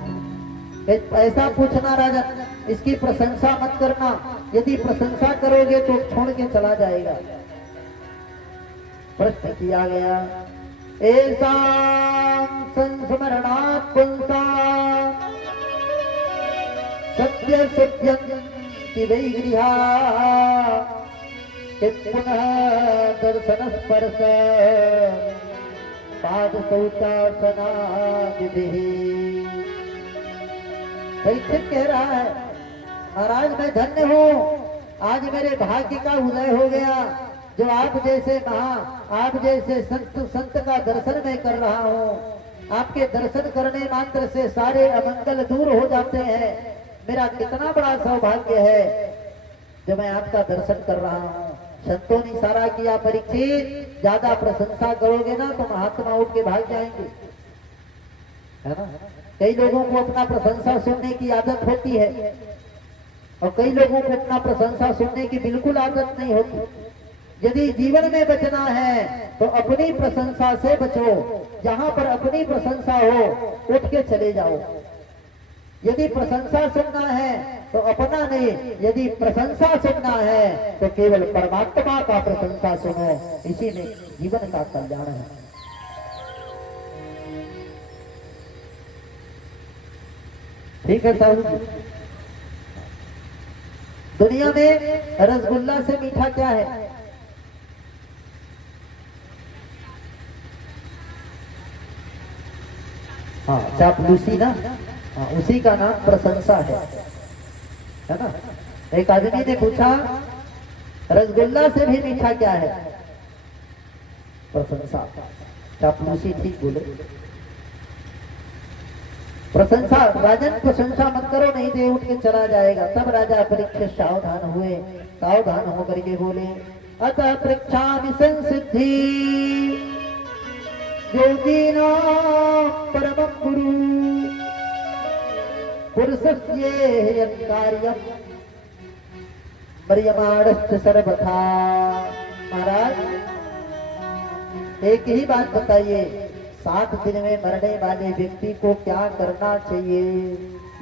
ऐसा पूछना राजन, इसकी प्रशंसा मत करना। यदि प्रशंसा करोगे तो छोड़ के चला जाएगा। प्रश्न किया गया, ऐसा संस्मरणात् पुंसा सत्य सत्यंति वै गृहा पुनः दर्शन स्पर्श पाद शौचासना विधि। परीक्षित कह रहा है, महाराज मैं धन्य हूँ, आज मेरे भाग्य का उदय हो गया। जो आप जैसे संत का दर्शन मैं कर रहा हूँ। आपके दर्शन करने मात्र से सारे अमंगल दूर हो जाते हैं। मेरा कितना बड़ा सौभाग्य है। जो मैं आपका दर्शन कर रहा हूँ। संतों ने इशारा किया, परीक्षित ज्यादा प्रशंसा करोगे ना तो महात्मा उठ के भाग जाएंगे, है ना। कई लोगों को अपना प्रशंसा सुनने की आदत होती है और कई लोगों को अपना प्रशंसा सुनने की बिल्कुल आदत नहीं होती। यदि जीवन में बचना है तो अपनी प्रशंसा से बचो। जहां पर अपनी प्रशंसा हो उठ के चले जाओ। यदि प्रशंसा सुनना है तो अपना नहीं, यदि प्रशंसा सुनना है तो केवल परमात्मा का प्रशंसा सुनो। इसी में जीवन का कल्याण है। ठीक है साहब जी। दुनिया में रसगुल्ला से मीठा क्या है? हाँ, चापलूसी ना। हाँ, उसी का नाम प्रशंसा है ना। एक आदमी ने पूछा, रसगुल्ला से भी मीठा क्या है? प्रशंसा। चापलूसी ठीक बोले। प्रशंसा, राजन प्रशंसा मत करो नहीं तो उठ के चला जाएगा। तब राजा परीक्षित सावधान हुए, सावधान होकर के बोले, अतः पृच्छामि संसिद्धि योगिना परम गुरु पुरुषस्य कार्यम मर्यमाणस्य सर्वथा। महाराज एक ही बात बताइए, 7 दिन में मरने वाले व्यक्ति को क्या करना चाहिए?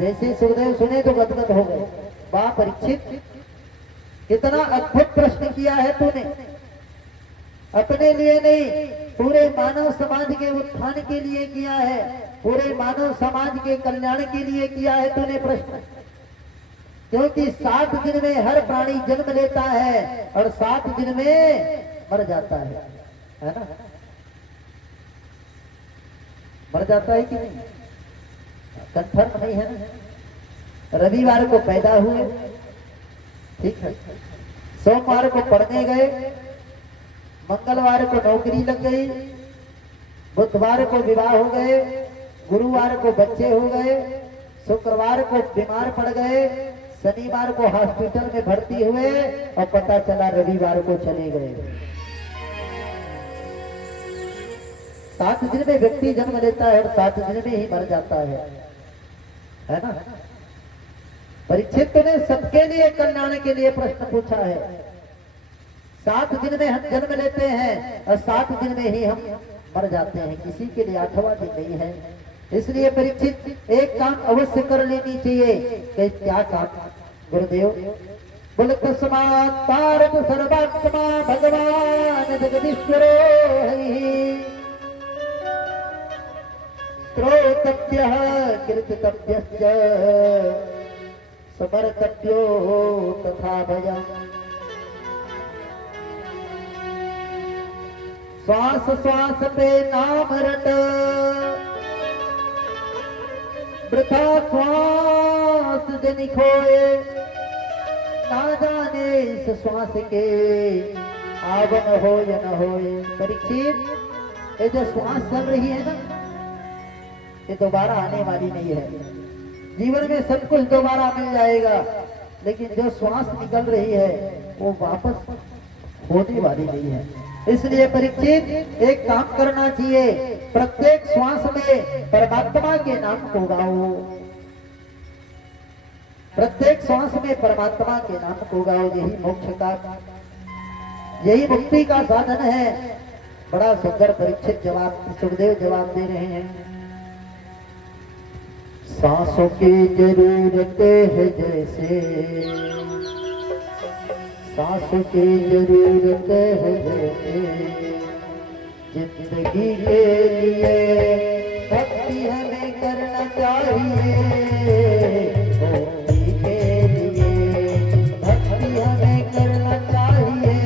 जैसे सुखदेव सुने तो गदगद हो गए। वाह परीक्षित, कितना अद्भुत प्रश्न किया है तूने। अपने लिए नहीं, पूरे मानव समाज के उत्थान के लिए किया है, पूरे मानव समाज के कल्याण के लिए किया है तूने प्रश्न। क्योंकि 7 दिन में हर प्राणी जन्म लेता है और 7 दिन में मर जाता है ना। मर जाता है कि नहीं? कंफर्म नहीं है ना। रविवार को पैदा हुए, ठीक है, सोमवार को पढ़ने गए, मंगलवार को नौकरी लग गई, बुधवार को विवाह हो गए, गुरुवार को बच्चे हो गए, शुक्रवार को बीमार पड़ गए, शनिवार को हॉस्पिटल में भर्ती हुए और पता चला रविवार को चले गए। 7 दिन में व्यक्ति जन्म लेता है और 7 दिन में ही मर जाता है ना। परीक्षित ने सबके लिए कल्याण के लिए प्रश्न पूछा है। 7 दिन में हम जन्म लेते हैं और 7 दिन में ही हम मर जाते हैं, किसी के लिए 8वां दिन नहीं है। इसलिए परीक्षित एक काम अवश्य कर लेनी चाहिए। कि क्या काम? गुरुदेव बोले, तस्मात् पार्थ सर्वात्मा भगवान जगदीश्वरो है श्रोतव्यः कीर्तितव्यश्च समर्तव्यो तथा भयम्। श्वास श्वास पे नाम रट, वृथा श्वास जनि खोए, ना जाने इस श्वास के आवन हो या न होए। परीक्षित, ये जो श्वास चल रही है ना, ये दोबारा आने वाली नहीं है। जीवन में सब कुछ दोबारा मिल जाएगा, लेकिन जो श्वास निकल रही है वो वापस होने वाली नहीं है। इसलिए परीक्षित एक काम करना चाहिए, प्रत्येक श्वास में परमात्मा के नाम को गाओ। प्रत्येक श्वास में परमात्मा के नाम को गाओ। यही मोक्ष का, यही मुक्ति का साधन है। बड़ा सुंदर परीक्षित जवाब सुखदेव जवाब दे रहे हैं। सांसों की जरूरत है जैसे, सांसों की जरूरत है जैसे, जिंदगी के लिए भक्ति हमें करना चाहिए। भक्ति के लिए भक्ति हमें करना चाहिए।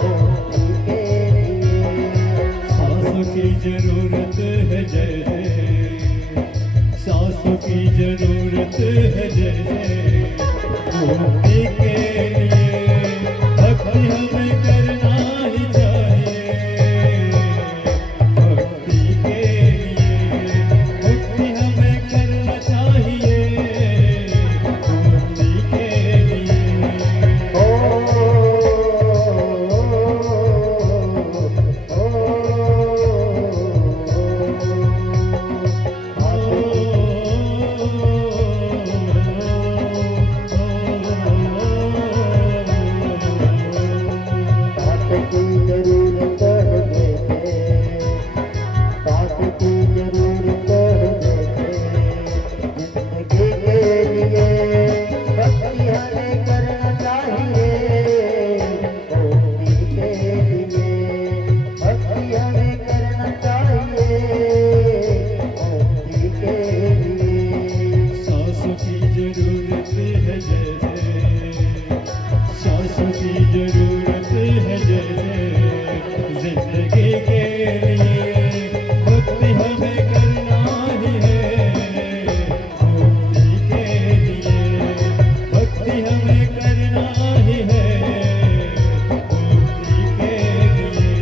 भक्ति के लिए सांसों की जरूरत है जैसे, सांसों की जरूरत है जैसे, मुक्ति के लिए भक्ति हमें करना ही चाहिए। भक्ति के लिए मुक्ति हमें करना चाहिए। की जरूरत है जैसे जिंदगी के लिए, भक्ति हमें करना ही है मुक्ति के लिए, भक्ति हमें करना ही है मुक्ति के लिए।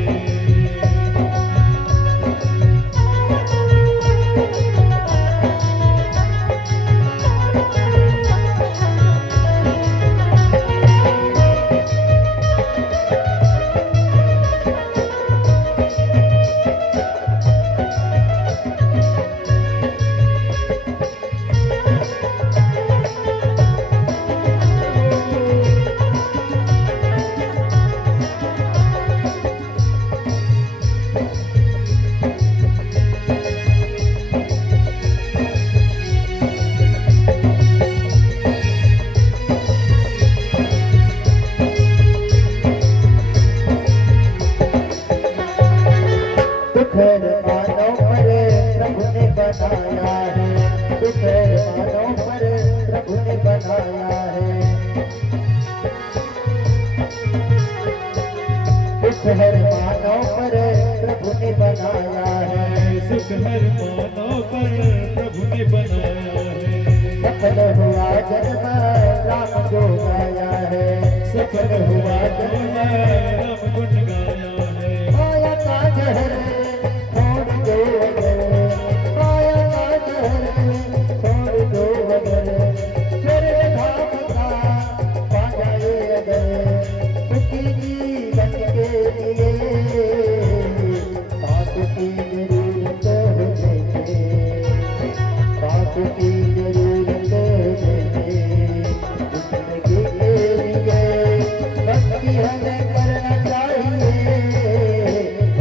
दुखर मानव पर प्रभु ने बनाया है, दुखर मानव पर प्रभु ने बनाया है, दुख हर मानव पर प्रभु ने बनाया है, सुख हर मानव पर प्रभु ने बनाया है, सफल हुआ जन्म राम जो गाया है, सफल हुआ जन्म राम गुण गाया है। माया का जहर छोड़ दो अगर, माया का जहर छोड़ दो अगर, तेरे धाम का पा जाए अगर, सुखी जीवन के लिए साथ की जरूरत है, साथ की जरूरत है, जिंदगी के लिए भक्ति हमें करना चाहिए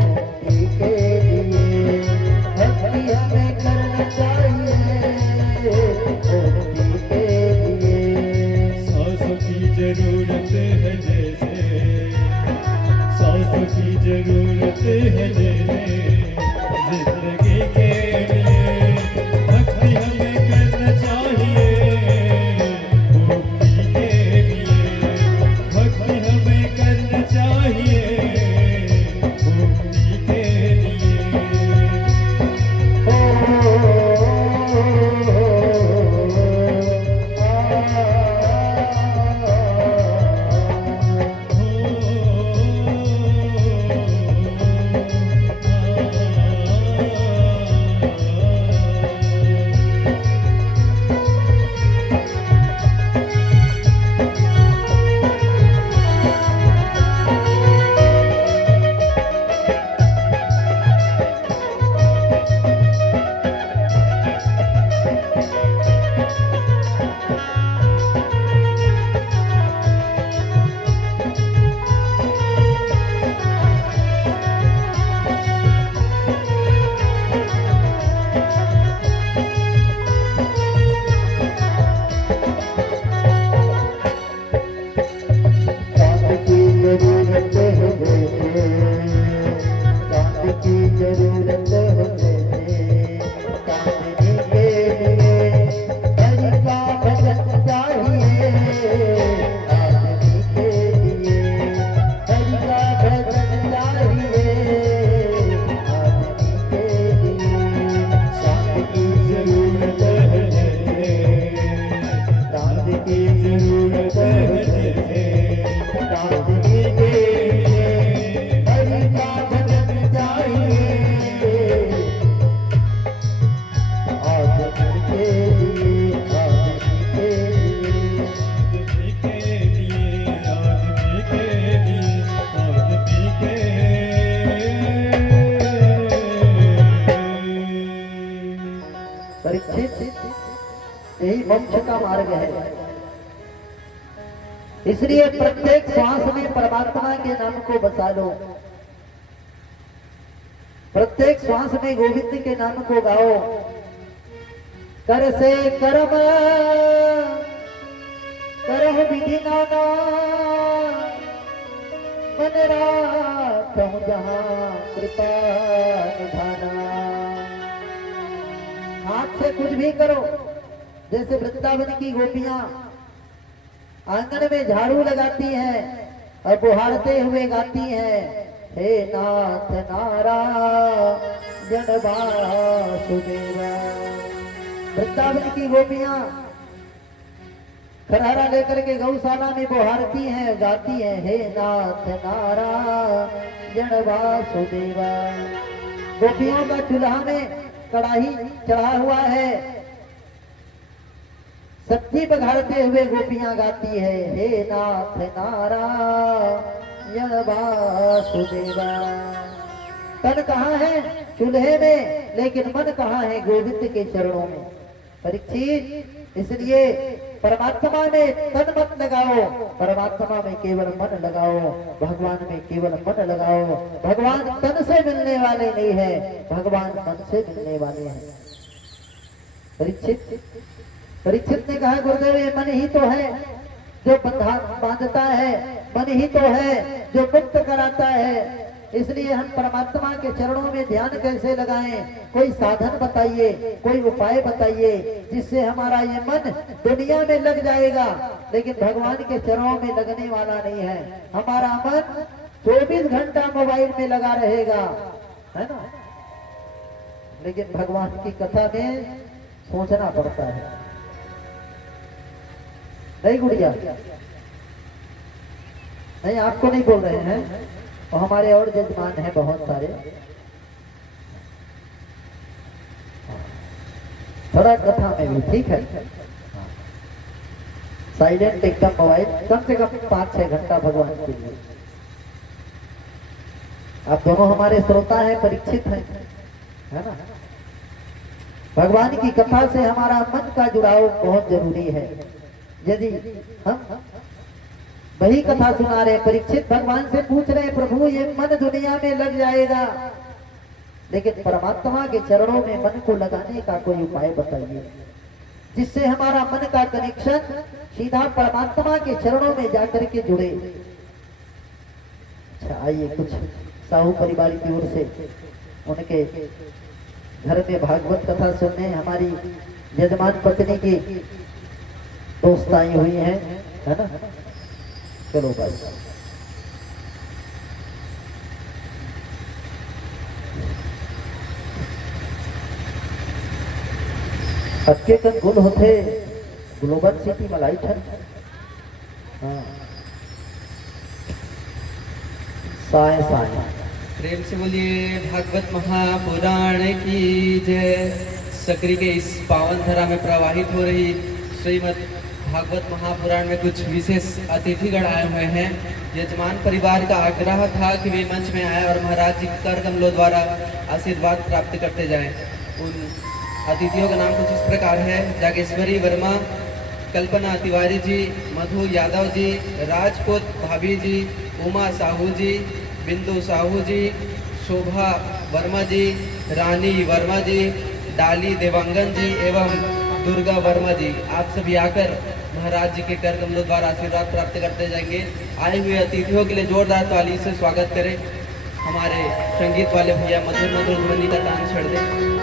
मुक्ति के लिए, भक्ति हमें करना चाहिए मुक्ति के लिए। सांसों की जरूरत है जैसे, सांसों की जरूरत है जैसे जिंदगी के लिए, भक्ति हमें करना चाहिए मुक्ति के लिए, भक्ति हमें करना चाहिए मुक्ति के लिए। यही मोक्ष का मार्ग है। इसलिए प्रत्येक श्वास में परमात्मा के नाम को बसा लो, प्रत्येक श्वास में गोविंद के नाम को गाओ। कर से कर्म करह विधि नाना, मन राखहु जहाँ कृपा निधाना। हाथ से कुछ भी करो, जैसे वृंदावन की गोपियां आंगन में झाड़ू लगाती हैं, और बुहारते हुए गाती हैं, हे नाथ नारायण वासुदेवा। वृंदावन की गोपियां खरहरा लेकर के गौशाला में बुहारती हैं, गाती हैं, हे नाथ नारायण वासुदेवा। गोपियों का चूल्हा में कढ़ाई चढ़ा हुआ है, सब्जी बघाड़ते हुए गोपियां गाती है, हे नाथ नारायण वासुदेवा। तन कहाँ है चूल्हे में, लेकिन मन कहाँ है गोविंद के चरणों में। परीक्षित, इसलिए परमात्मा में तन मत लगाओ, परमात्मा में केवल मन लगाओ, भगवान में केवल मन लगाओ। भगवान तन से मिलने वाले नहीं है, भगवान मन से मिलने वाले हैं। परीक्षित ने कहा, गुरुदेव ये मन ही तो है जो बांधता है, मन ही तो है जो मुक्त कराता है। इसलिए हम परमात्मा के चरणों में ध्यान कैसे लगाएं? कोई साधन बताइए, कोई उपाय बताइए जिससे हमारा ये मन दुनिया में लग जाएगा, लेकिन भगवान के चरणों में लगने वाला नहीं है। हमारा मन 24 घंटा मोबाइल में लगा रहेगा, है ना। लेकिन भगवान की कथा में सोचना पड़ता है, नहीं गुड़िया? नहीं, आपको नहीं बोल रहे हैं, और हमारे और जजमान हैं बहुत सारे। थोड़ा कथा में भी ठीक है, साइलेंट एकदम मोबाइल, कम से कम 5-6 घंटा भगवान के लिए। आप दोनों हमारे श्रोता हैं, परीक्षित हैं, है ना। भगवान की कथा से हमारा मन का जुड़ाव बहुत जरूरी है। यदि हम वही कथा सुना रहे, परीक्षित भगवान से पूछ रहे, प्रभु ये मन दुनिया में लग जाएगा, लेकिन परमात्मा के चरणों में मन को लगाने का कोई उपाय बताइए जिससे हमारा मन का कनेक्शन सीधा परमात्मा के चरणों में जाकर के जुड़े। अच्छा, आइए कुछ साहू परिवार की ओर से उनके घर में भागवत कथा सुनने हमारी यजमान पत्नी की दोस्त आई हुई है ना। चलो भाई, अक्के कन गुल होते ग्लोबल सिटी मलाई छन। हाँ, साए साए प्रेम से बोलिए भागवत महापुराण की जय। सकरी के इस पावन धरा में प्रवाहित हो रही श्रीमद् भागवत महापुराण में कुछ विशेष अतिथिगण आए हुए हैं। यजमान परिवार का आग्रह था कि वे मंच में आए और महाराज जी कर कमलों द्वारा आशीर्वाद प्राप्त करते जाएं। उन अतिथियों का नाम कुछ इस प्रकार है: जागेश्वरी वर्मा, कल्पना तिवारी जी, मधु यादव जी, राजपूत भाभी जी, उमा साहू जी, बिंदु साहू जी, शोभा वर्मा जी, रानी वर्मा जी, डाली देवांगन जी एवं दुर्गा वर्मा जी। आप सभी आकर महाराज जी के कर कमलों द्वारा आशीर्वाद प्राप्त करते जाएंगे। आए हुए अतिथियों के लिए जोरदार ताली से स्वागत करें। हमारे संगीत वाले भैया मधुर मधुर ध्वनि का तान छड़ दें।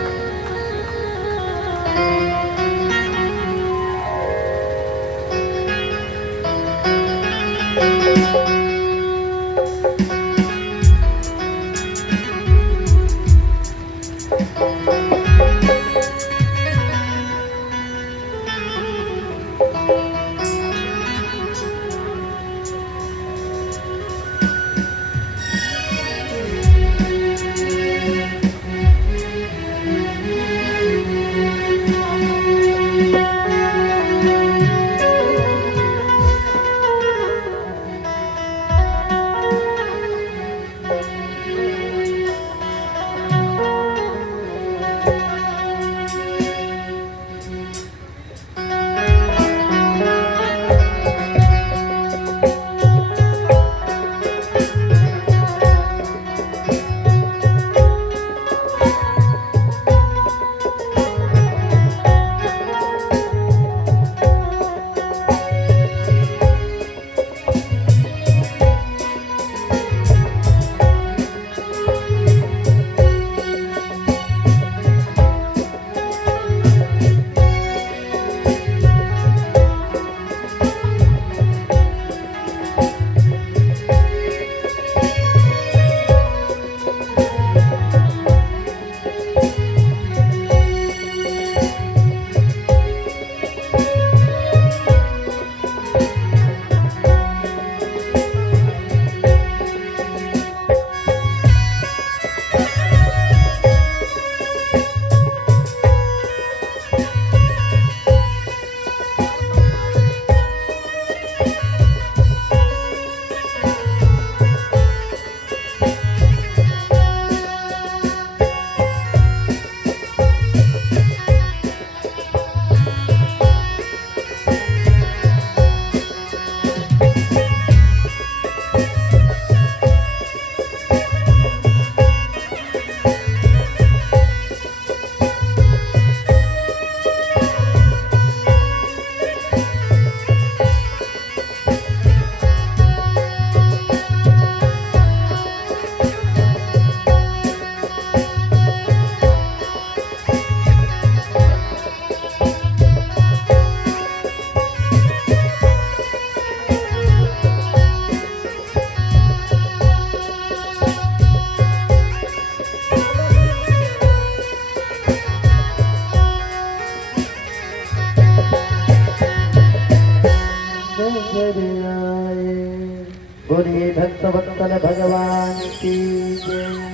बोलिए भक्तवत्सल भगवान की जय।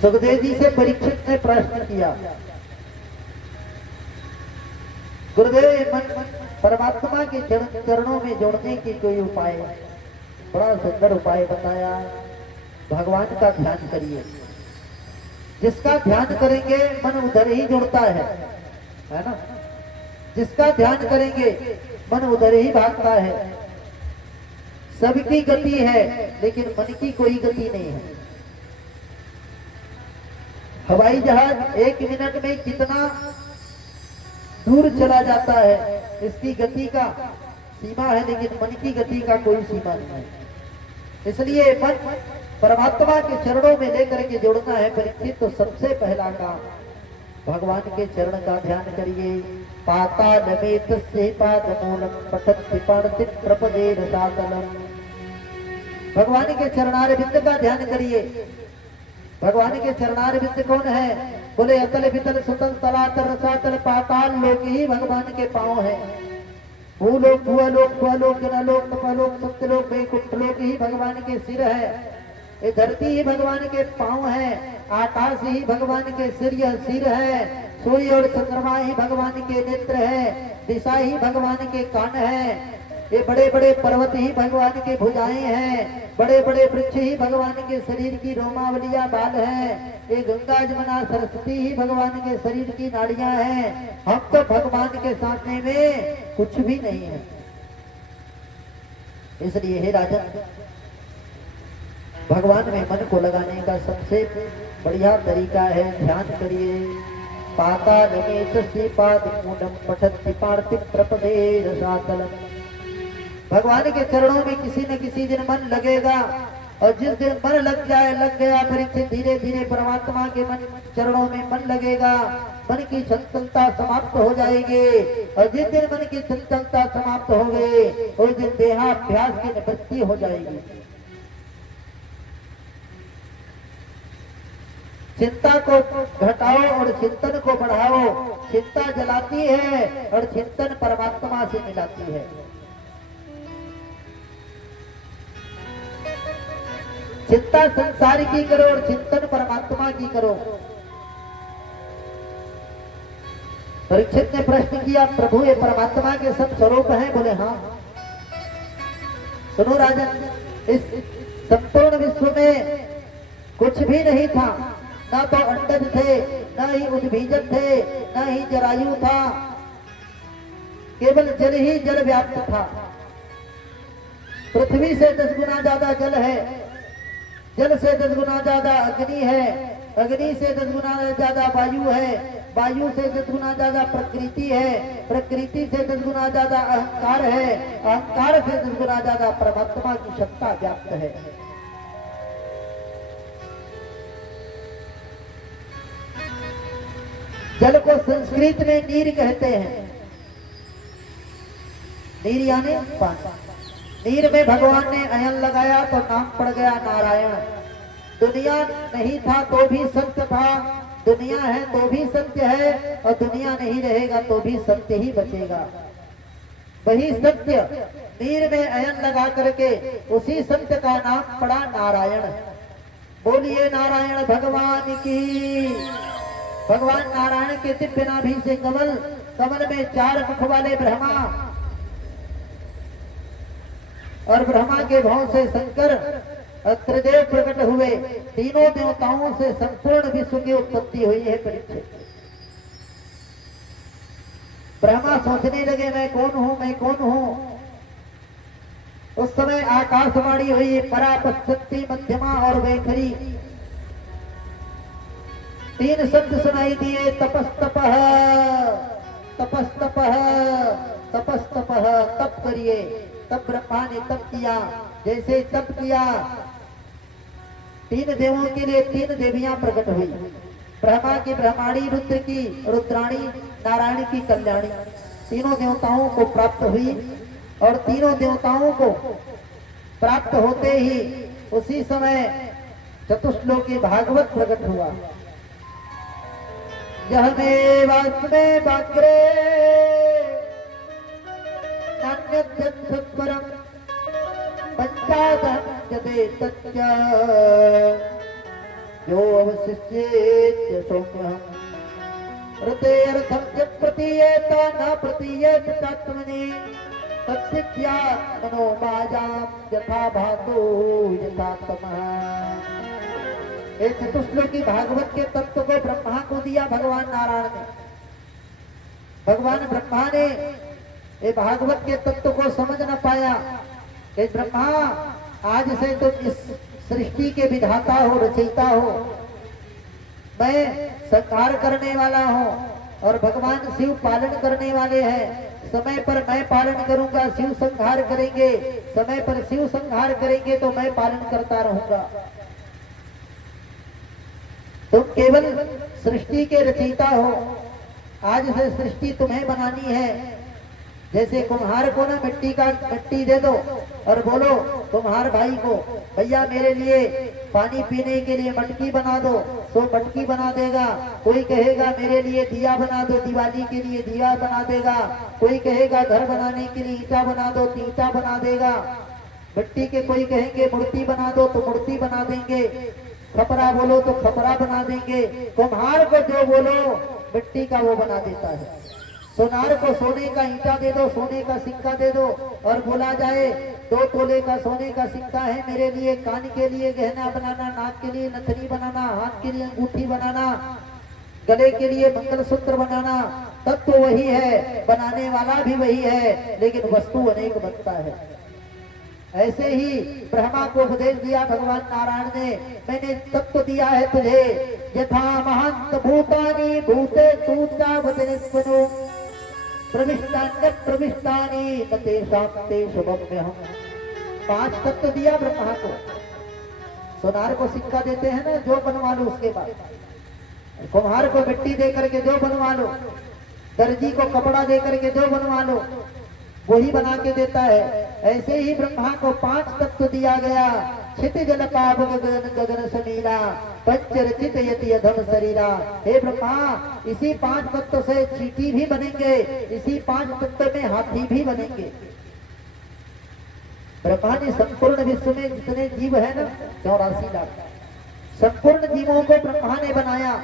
सुखदेव जी से परीक्षित ने प्रश्न किया, गुरुदेव ये मन परमात्मा के चरणों में जोड़ने की कोई उपाय? बड़ा सुंदर उपाय बताया, भगवान का ध्यान करिए। जिसका ध्यान करेंगे मन उधर ही जुड़ता है ना। जिसका ध्यान करेंगे मन उधर ही भागता है। सबकी गति है लेकिन मन की कोई गति नहीं है। हवाई जहाज 1 मिनट में कितना दूर चला जाता है, इसकी गति का सीमा है, लेकिन मन की गति का कोई सीमा नहीं है। इसलिए मन परमात्मा के चरणों में लेकर के जोड़ना है परीक्षित। तो सबसे पहला काम भगवान के चरण का ध्यान करिए। पाताल में तस्य पाद मूलम पठति पाणति प्रपदे रसातलम। भगवान के चरणार बिंद का ध्यान करिए। भगवान के चरणार बिंद कौन है? बोले अतल वितल सुतल तलातल रसातल पाताल लोक ही भगवान के पांव है। भूलोक भुवलोक स्वलोक नलोक तपलोक सत्यलोक वैकुंठ लोक ही भगवान के सिर है। ये धरती ही भगवान के पांव है। आकाश ही भगवान के सिर है। सूर्य और चंद्रमा ही भगवान के नेत्र है। दिशा ही भगवान के कान है। ये बड़े बड़े पर्वत ही भगवान के भुजाएं हैं। बड़े बड़े वृक्ष ही भगवान के शरीर की रोमावलियां बाल है। ये गंगा जमुना सरस्वती ही भगवान के शरीर की नाड़ियां हैं। हम तो भगवान के सामने में कुछ भी नहीं है। इसलिए हे राजन, भगवान में मन को लगाने का सबसे बढ़िया तरीका है ध्यान करिए। पाताल में तस्य पाद मूलम पठति पार्थिव प्रपदे रसातलम। भगवान के चरणों में किसी न किसी दिन मन लगेगा, और जिस दिन मन लग गया फिर धीरे धीरे परमात्मा के मन चरणों में मन लगेगा। मन की चंचलता समाप्त हो जाएगी, और जिस दिन मन की चंचलता समाप्त हो गई उस दिन देहाभ्यास की निवृत्ति हो जाएगी। चिंता को घटाओ और चिंतन को बढ़ाओ। चिंता जलाती है और चिंतन परमात्मा से मिलाती है। चिंता संसार की करो और चिंतन परमात्मा की करो। परीक्षित ने प्रश्न किया, प्रभु ये परमात्मा के सब स्वरूप हैं? बोले हाँ। सुनो राजन, इस संपूर्ण विश्व में कुछ भी नहीं था। ना तो अंडज थे, न ही उद्भिजक थे, न ही जरायु था। केवल जल ही जल व्याप्त था। पृथ्वी से 10 गुना ज्यादा जल है। जल से 10 गुना ज्यादा अग्नि है। अग्नि से 10 गुना ज्यादा वायु है। वायु से 10 गुना ज्यादा प्रकृति है। प्रकृति से 10 गुना ज्यादा अहंकार है। अहंकार से 10 गुना ज्यादा परमात्मा की सत्ता व्याप्त है। जल को संस्कृत में नीर कहते हैं। नीर यानी पानी। नीर में भगवान ने अयन लगाया तो नाम पड़ गया नारायण। दुनिया नहीं था तो भी सत्य था, दुनिया है तो भी सत्य है, और दुनिया नहीं रहेगा तो भी सत्य ही बचेगा। वही सत्य नीर में अयन लगा करके उसी सत्य का नाम पड़ा नारायण। बोलिए नारायण भगवान की। भगवान नारायण के दिव्य नाभि से कमल, कमल में 4 मुख वाले ब्रह्मा, और ब्रह्मा के भाव से शंकर त्रिदेव प्रकट हुए। तीनों देवताओं से संपूर्ण विश्व की उत्पत्ति हुई है। परीक्षित, ब्रह्मा सोचने लगे मैं कौन हूं, मैं कौन हूं। उस समय आकाशवाणी हुई, परा पश्चत्ती मध्यमा और वैखरी। 3 शब्द सुनाई दिए, तपस्तपः तपस्तपः तपस्तपः। तप करिए। तब ब्रह्मा ने तप किया। जैसे तप किया 3 देवों के लिए 3 देवियां प्रकट हुई। ब्रह्मा की ब्रह्माणी, रुद्र की रुद्राणी, नारायण की कल्याणी। तीनों देवताओं को प्राप्त हुई, और तीनों देवताओं को प्राप्त होते ही उसी समय चतुश्लोकी भागवत प्रकट हुआ। यह मे वास्मे वाग्रे नान्यद्यत्सत्वरम् पंचादहं यदे तच्च यो अवशिष्येत् सौम्यहम् ऋतेऽर्थं च प्रतीयेत न प्रतीयेत तत्त्वनि तत्सिद्ध्यात् मनो मायां यथा भातो यथा तमः। ये चतुश्लोकी भागवत के तत्व को ब्रह्मा को दिया भगवान नारायण ने। भगवान ब्रह्मा ने ये भागवत के तत्व को समझ न पाया कि ब्रह्मा आज से तुम इस सृष्टि के विधाता हो, रचयिता हो, मैं संहार करने वाला हूँ और भगवान शिव पालन करने वाले हैं। समय पर मैं पालन करूंगा, शिव संहार करेंगे, समय पर शिव संहार करेंगे तो मैं पालन करता रहूंगा। तुम केवल सृष्टि के रचयिता हो, आज से सृष्टि तुम्हें बनानी है। जैसे कुम्हार को ना मिट्टी दे दो और बोलो कुम्हार भाई को, भैया मेरे लिए पानी पीने के लिए मटकी बना दो, तो मटकी बना देगा। कोई कहेगा मेरे लिए दिया बना दो, दिवाली के लिए दिया बना देगा। कोई कहेगा घर बनाने के लिए ईंटा बना दो, तो ईंटा बना देगा। मिट्टी के कोई कहेंगे मूर्ति बना दो तो मूर्ति बना देंगे, खपरा बोलो तो खपरा बना देंगे। कुम्हार को जो बोलो मिट्टी का वो बना देता है। सोनार को सोने का ईंटा दे दो, सोने का सिक्का दे दो और बोला जाए 2 तोले का सोने का सिक्का है, मेरे लिए कान के लिए गहना बनाना, नाक के लिए नथनी बनाना, हाथ के लिए अंगूठी बनाना, गले के लिए मंगलसूत्र बनाना, तब तो वही है, बनाने वाला भी वही है, लेकिन वस्तु अनेक बनता है। ऐसे ही ब्रह्मा को उपदेश दिया भगवान नारायण ने, मैंने तत्व दिया है तुझे। यथा महांत भूतानि भूते सूचावतनिस्वनु प्रविष्टान्यत् प्रविष्टानि न तेषां तेषु मम्यहम्। 5 तत्व दिया ब्रह्मा को। सोनार को सिक्का देते हैं ना, जो बनवा लो उसके बाद। कुम्हार को मिट्टी दे करके जो बनवा लो, दर्जी को कपड़ा दे करके जो बनवा लो, वही बना के देता है। ऐसे ही ब्रह्मा को 5 तत्व दिया गया। क्षितिज पाप गगन गगन समीरा पंचरचित यति अधम शरीरा। हे ब्रह्मा, इसी 5 तत्व से चींटी भी बनेंगे, इसी 5 तत्व में हाथी भी बनेंगे। ब्रह्मा ने संपूर्ण विश्व में जितने जीव है ना 84 लाख, संपूर्ण जीवों को ब्रह्मा ने बनाया।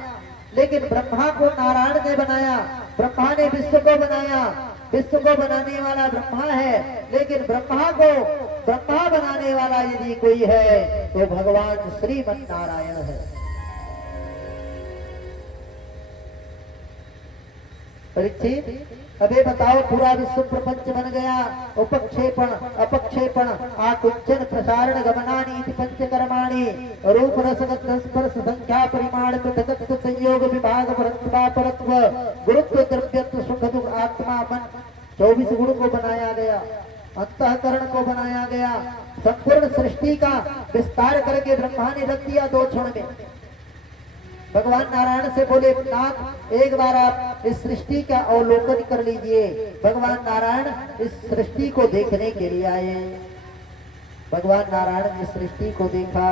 लेकिन ब्रह्मा को नारायण ने बनाया, ब्रह्मा ने विश्व को बनाया। विश्व को बनाने वाला ब्रह्मा है, लेकिन ब्रह्मा को ब्रह्मा बनाने वाला यदि कोई है तो भगवान श्रीमन नारायण है। परीक्षित, अबे बताओ, पूरा विश्व प्रपंच बन गया। उपक्षेपण अपक्षेपण आकुंचन प्रसारण गमनानि पंचकर्माणि रूप रसगंध स्पर्श संख्या परिमाण पृथकत्व संयोग विभाग परत्वा परत्व गुरुत्व द्रव्यत्व सुख दुख आत्मा मन 24 गुण को बनाया गया, अंतःकरण को बनाया गया। संपूर्ण सृष्टि का विस्तार करके ब्रह्मा ने रख दिया 2 क्षण में। भगवान नारायण से बोले, नाथ एक बार आप इस सृष्टि का अवलोकन कर लीजिए। भगवान नारायण इस सृष्टि को देखने के लिए आए। भगवान नारायण ने सृष्टि को देखा।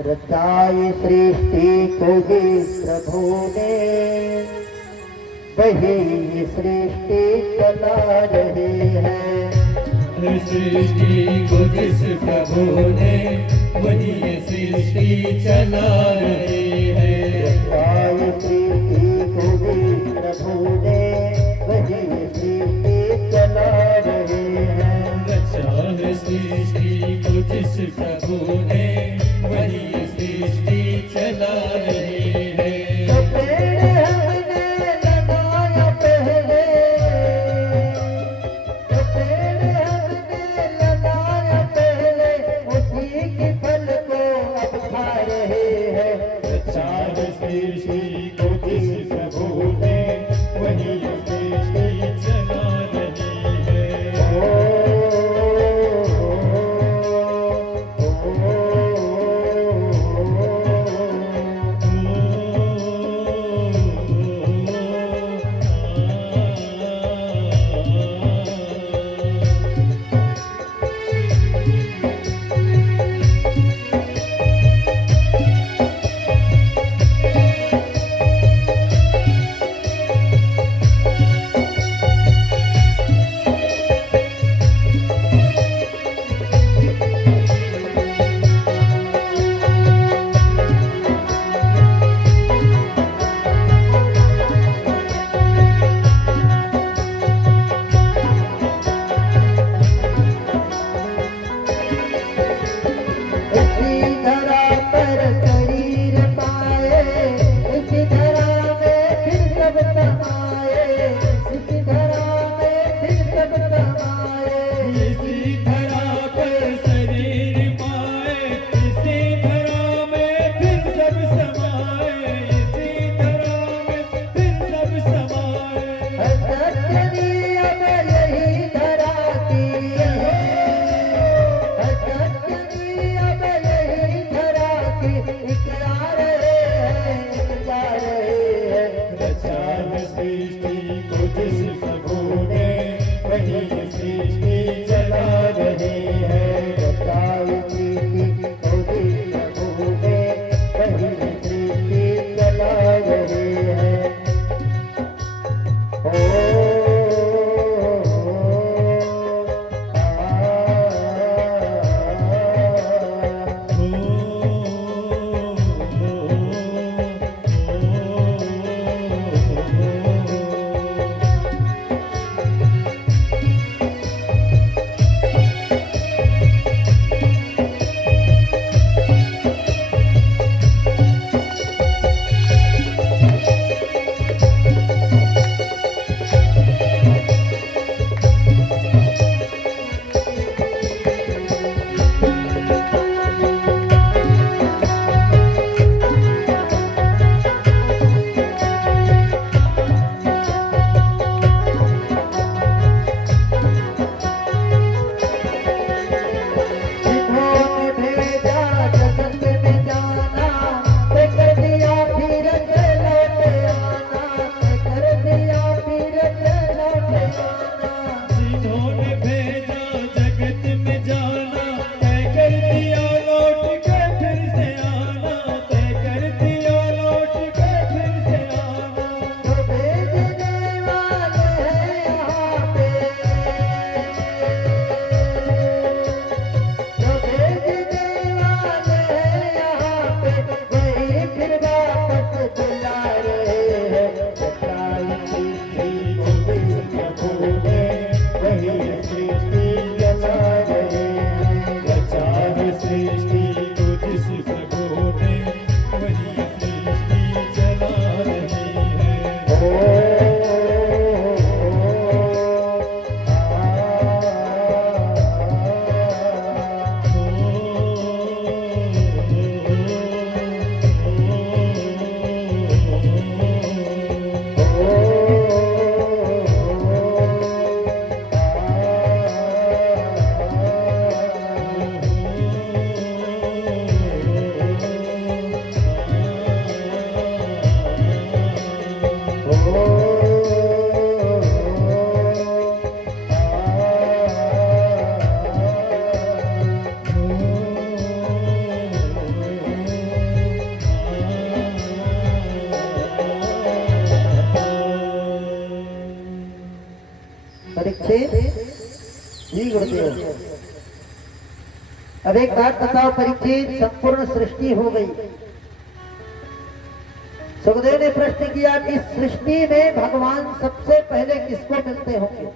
रचाई सृष्टि को ही प्रभु ने, वही सृष्टि चला रहे हैं। सृष्टि को जिस प्रभु ने, वही सृष्टि चला रहे हैं। रचाई सृष्टि को ही प्रभु ने, वही सृष्टि चला रहे हैं। रचा सृष्टि को जिस प्रभु ने, वही सृष्टि चला रहे हैं। सृष्टि को जिस प्रभु ने, वही सृष्टि चला रही है। जिस प्रभु ने वही सृष्टि चला रहे हैं। बचाई प्रीति को जिस प्रभु ने वही सृष्टि चला रहे हैं। जिन्होंने भेजा जगत में जाना, तय कर दिया लौट के फिर से आना, तय कर दिया लौट के फिर से आना। जो भेजने वाले हैं यहाँ पे, जो भेजने वाले हैं यहाँ पे, वही फिर वापस बुला रहे हैं। बचाई प्रीति को जिस प्रभु ने वही सृष्टि चला रहे हैं। रचार सृष्टि को जिस प्रभु ने वही सृष्टि चला रही है। परीक्षित जी गुरुदेव, अब एक बात बताओ परीक्षित, संपूर्ण सृष्टि हो गई। सुखदेव ने प्रश्न किया कि सृष्टि में भगवान सबसे पहले किसको मिलते होंगे?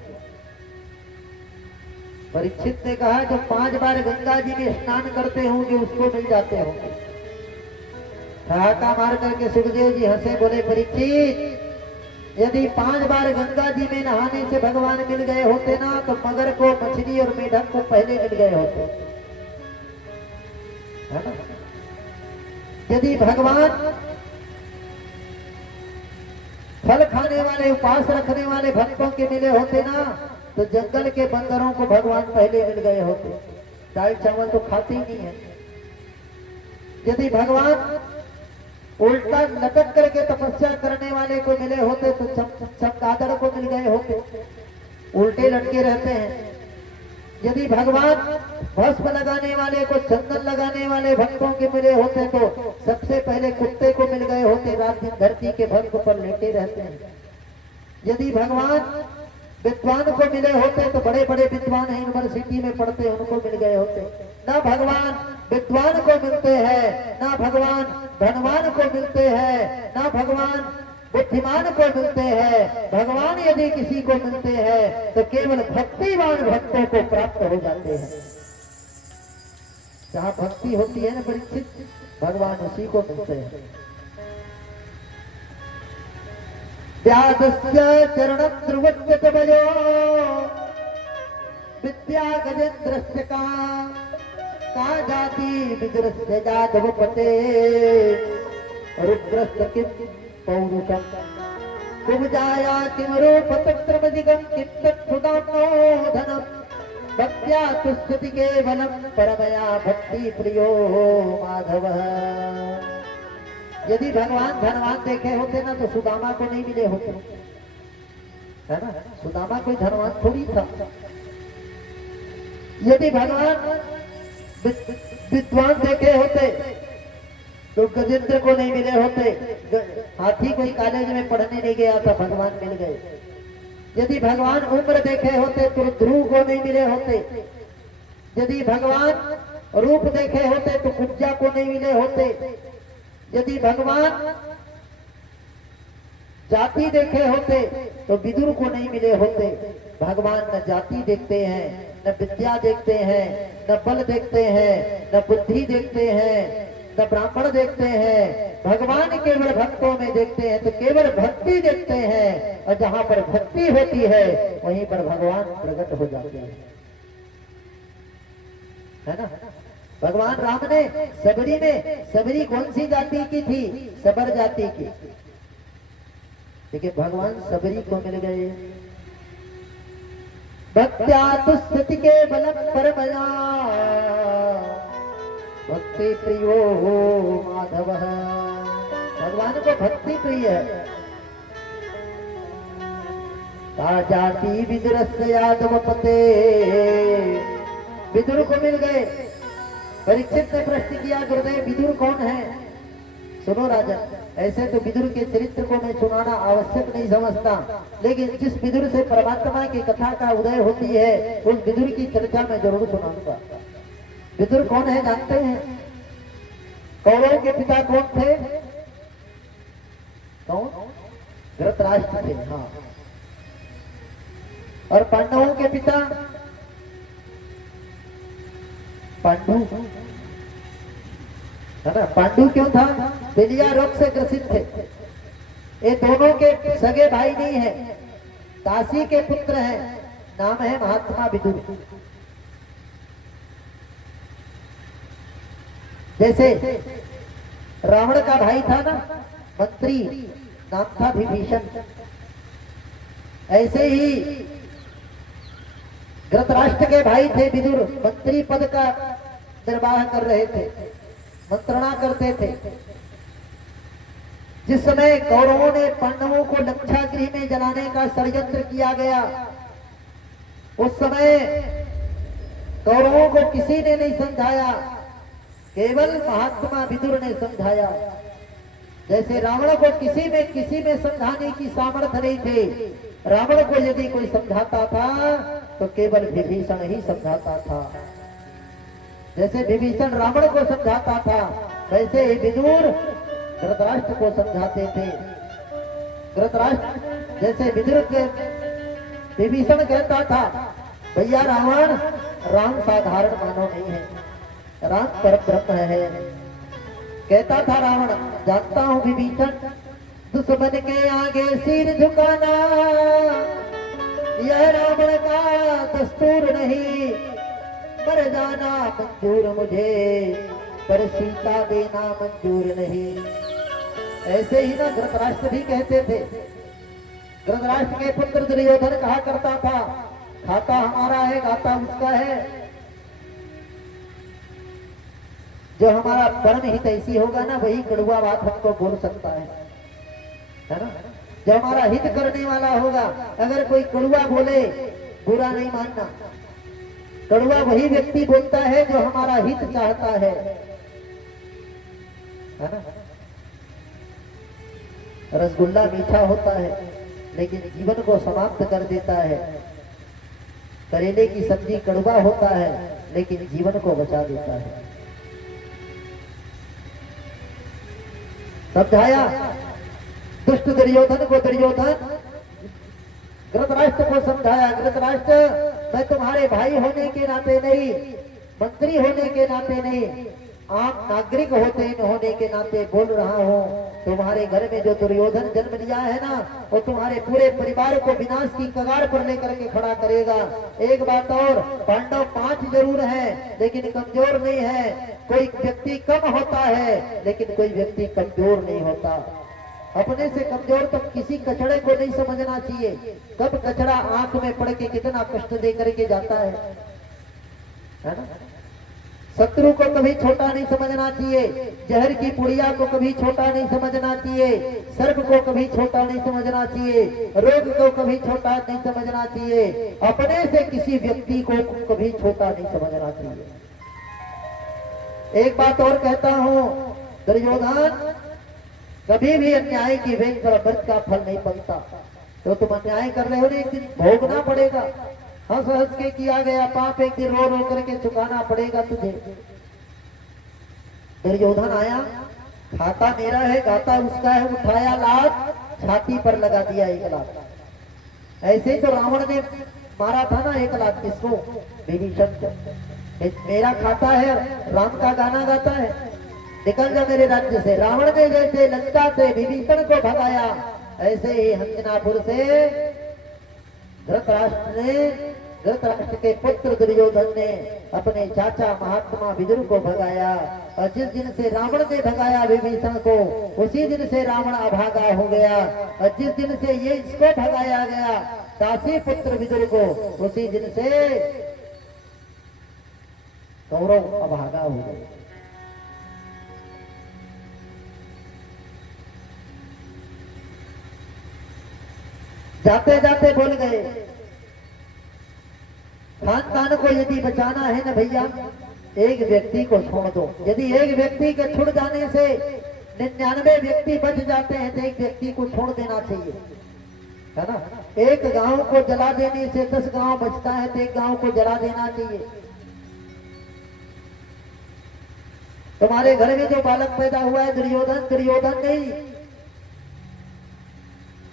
परीक्षित ने कहा जो 5 बार गंगा जी में स्नान करते होंगे उसको मिल जाते होंगे। ठहाका मार करके सुखदेव जी हंसे, बोले परीक्षित यदि 5 बार गंगा जी में नहाने से भगवान मिल गए होते ना, तो मगर को, मछली और मेढक को पहले मिल गए होते, है ना? यदि भगवान फल खाने वाले, उपवास रखने वाले भक्तों के मिले होते ना, तो जंगल के बंदरों को भगवान पहले मिल गए होते। दाल चावल तो खाते ही नहीं है। यदि भगवान उल्टा लटक करके तपस्या करने वाले को मिले होते तो चमगादड़ को मिल गए होते, उल्टे लटके रहते हैं। यदि भगवान भस्म लगाने वाले को, चंदन लगाने वाले भक्तों के मिले होते तो सबसे पहले कुत्ते को मिल गए होते, रात दिन धरती के भस्म पर लेटे रहते हैं। यदि भगवान विद्वान को मिले होते तो बड़े बड़े विद्वान हैं, यूनिवर्सिटी में पढ़ते हैं, उनको मिल गए होते। ना भगवान विद्वान को मिलते हैं, ना भगवान धनवान को मिलते हैं, ना भगवान बुद्धिमान को मिलते हैं। भगवान यदि किसी को मिलते हैं तो केवल भक्तिवान भक्तों को प्राप्त हो जाते हैं। जहाँ भक्ति होती है ना परीक्षित, भगवान उसी को मिलते हैं। व्यासस्य चरण ध्रुवस्य तवयो विद्या गजेन्द्रस्य का जाति विग्रस्य जातवपते रुद्रस्य किं पौरुषम कुब्जाया किम रूप तत्रमधिगम किं तत्सुदाम्नो धनम भक्त्या तुष्यति केवलम परमया भक्ति प्रियो माधव। यदि भगवान धनवान देखे होते ना तो सुदामा को नहीं मिले होते, है ना। सुदामा कोई धनवान थोड़ी था। यदि भगवान विद्वान देखे होते तो गजेंद्र को नहीं मिले होते। हाथी कोई कॉलेज में पढ़ने नहीं गया था, भगवान मिल गए। यदि भगवान उम्र देखे होते तो ध्रुव को नहीं मिले होते। यदि भगवान रूप देखे होते तो कुब्जा को नहीं मिले होते। यदि भगवान जाति देखे होते तो विदुर को नहीं मिले होते। भगवान न जाति देखते हैं, न विद्या देखते हैं, न बल देखते हैं, न बुद्धि देखते हैं, न ब्राह्मण देखते हैं। भगवान केवल भक्तों में देखते हैं, तो केवल भक्ति देखते हैं। और जहां पर भक्ति होती है वहीं पर भगवान प्रकट हो जाते हैं, है ना। भगवान राम ने सबरी में, सबरी कौन सी जाति की थी? सबर जाति की। लेकिन भगवान सबरी को मिल गए। भक्त्या तुस्तुति के बल परमया भक्ति प्रियो माधव। भगवान को भक्ति प्रिय है। जाति विदुर यादव पते, विदुर को मिल गए। परीक्षित ने प्रश्न किया, गुरुदेव विदुर कौन है? सुनो राजन, ऐसे तो विदुर के चरित्र को मैं सुनाना आवश्यक नहीं समझता, लेकिन जिस विदुर से परमात्मा की कथा का उदय होती है उस विदुर की चर्चा मैं जरूर सुनाऊंगा। विदुर कौन है जानते हैं? कौरवों के पिता कौन थे? कौन? धृतराष्ट्र थे। हाँ। और पांडवों के पिता पांडु, है ना। पांडु क्यों था? पीलिया रोग से ग्रसित थे। ये दोनों के सगे भाई नहीं है, दासी के पुत्र हैं। नाम है महात्मा विदुर। जैसे रावण का भाई था ना मंत्री, नाम था विभीषण। ऐसे ही धृतराष्ट्र के भाई थे विदुर, मंत्री पद का निर्वाह कर रहे थे, मंत्रणा करते थे। जिस समय कौरवों ने पांडवों को लक्षागृह में जलाने का षड्यंत्र किया गया, उस समय कौरवों को किसी ने नहीं समझाया, केवल महात्मा विदुर ने समझाया। जैसे रावण को किसी में समझाने की सामर्थ्य नहीं थे। रावण को यदि कोई समझाता था तो केवल विभीषण ही समझाता था। जैसे विभीषण रावण को समझाता था, वैसे ही विदुर धृतराष्ट्र को समझाते थे। धृतराष्ट्र जैसे विदुर के विभीषण कहता था, भैया रावण, राम साधारण मानव नहीं है, राम परब्रह्म है। कहता था रावण, जानता हूं विभीषण, दुश्मन के आगे सिर झुकाना यह रावण का दस्तूर नहीं। मर जाना मंजूर मुझे, पर सीता देना मंजूर नहीं। ऐसे ही ना धृतराष्ट्र भी कहते थे। धृतराष्ट्र के पुत्र दुर्योधन कहा करता था, खाता हमारा है, गाता उसका है। जो हमारा परम हित ऐसी होगा ना, वही कड़ुआ बात हमको बोल सकता है ना। जो हमारा हित करने वाला होगा, अगर कोई कड़ुआ बोले बुरा नहीं मानना। कड़ुआ वही व्यक्ति बोलता है जो हमारा हित चाहता है ना। रसगुल्ला मीठा होता है लेकिन जीवन को समाप्त कर देता है। करेले की सब्जी कड़वा होता है लेकिन जीवन को बचा देता है। समझाया दुष्ट दुर्योधन को, दुर्योधन धृतराष्ट्र को समझाया, धृतराष्ट्र मैं तुम्हारे भाई होने के नाते नहीं, मंत्री होने के नाते नहीं, आम नागरिक होने के नाते बोल रहा हूँ। तुम्हारे घर में जो दुर्योधन जन्म लिया है ना, वो तुम्हारे पूरे परिवार को विनाश की कगार पर लेकर के खड़ा करेगा। एक बात और, पांडव 5 जरूर हैं लेकिन कमजोर नहीं है। कोई व्यक्ति कम होता है लेकिन कोई व्यक्ति कमजोर नहीं होता। अपने से कमजोर तो किसी कचड़े को नहीं समझना चाहिए। कब कचड़ा आंख में पड़ के कितना कष्ट दे करके जाता है ना। शत्रु को कभी छोटा नहीं समझना चाहिए, जहर की पुड़िया को कभी छोटा नहीं समझना चाहिए, सर्प को कभी छोटा नहीं समझना चाहिए, रोग को कभी छोटा नहीं समझना चाहिए, अपने से किसी व्यक्ति को कभी छोटा नहीं समझना चाहिए। एक बात और कहता हूं, दुर्योधन कभी भी अन्याय की वेग पर व्रत का फल नहीं पड़ता। तो तुम अन्याय कर रहे हो, एक दिन भोगना पड़ेगा। हंस हंस के किया गया पाप एक दिन रो रो करके चुकाना पड़ेगा तुझे। दुर्योधन आया, खाता मेरा है, गाता उसका है, उठाया लात, छाती पर लगा दिया एक लात। ऐसे ही तो रावण ने मारा था ना एक लात, किसको? विभीषण को। मेरा खाता है, राम का गाना गाता है, निकल जा मेरे राज्य से। रावण ने जैसे लंका से विभीषण को भगाया, ऐसे ही हस्तिनापुर से धृतराष्ट्र के पुत्र दुर्योधन ने अपने चाचा महात्मा विदुर को भगाया। और जिस दिन से रावण ने भगाया विभीषण को, उसी दिन से रावण अभागा हो गया। और जिस दिन से ये इसको भगाया गया दासी पुत्र विदुर को, उसी दिन से कौरव अभागा हो गए। जाते जाते बोल गए, खानदान को यदि बचाना है ना भैया, एक व्यक्ति को छोड़ दो। यदि एक व्यक्ति के छुड़ जाने से 99 व्यक्ति बच जाते हैं, तो एक व्यक्ति को छोड़ देना चाहिए, है ना। एक गांव को जला देने से 10 गांव बचता है, तो एक गांव को जला देना चाहिए। तुम्हारे घर में जो बालक पैदा हुआ है दुर्योधन, दुर्योधन नहीं,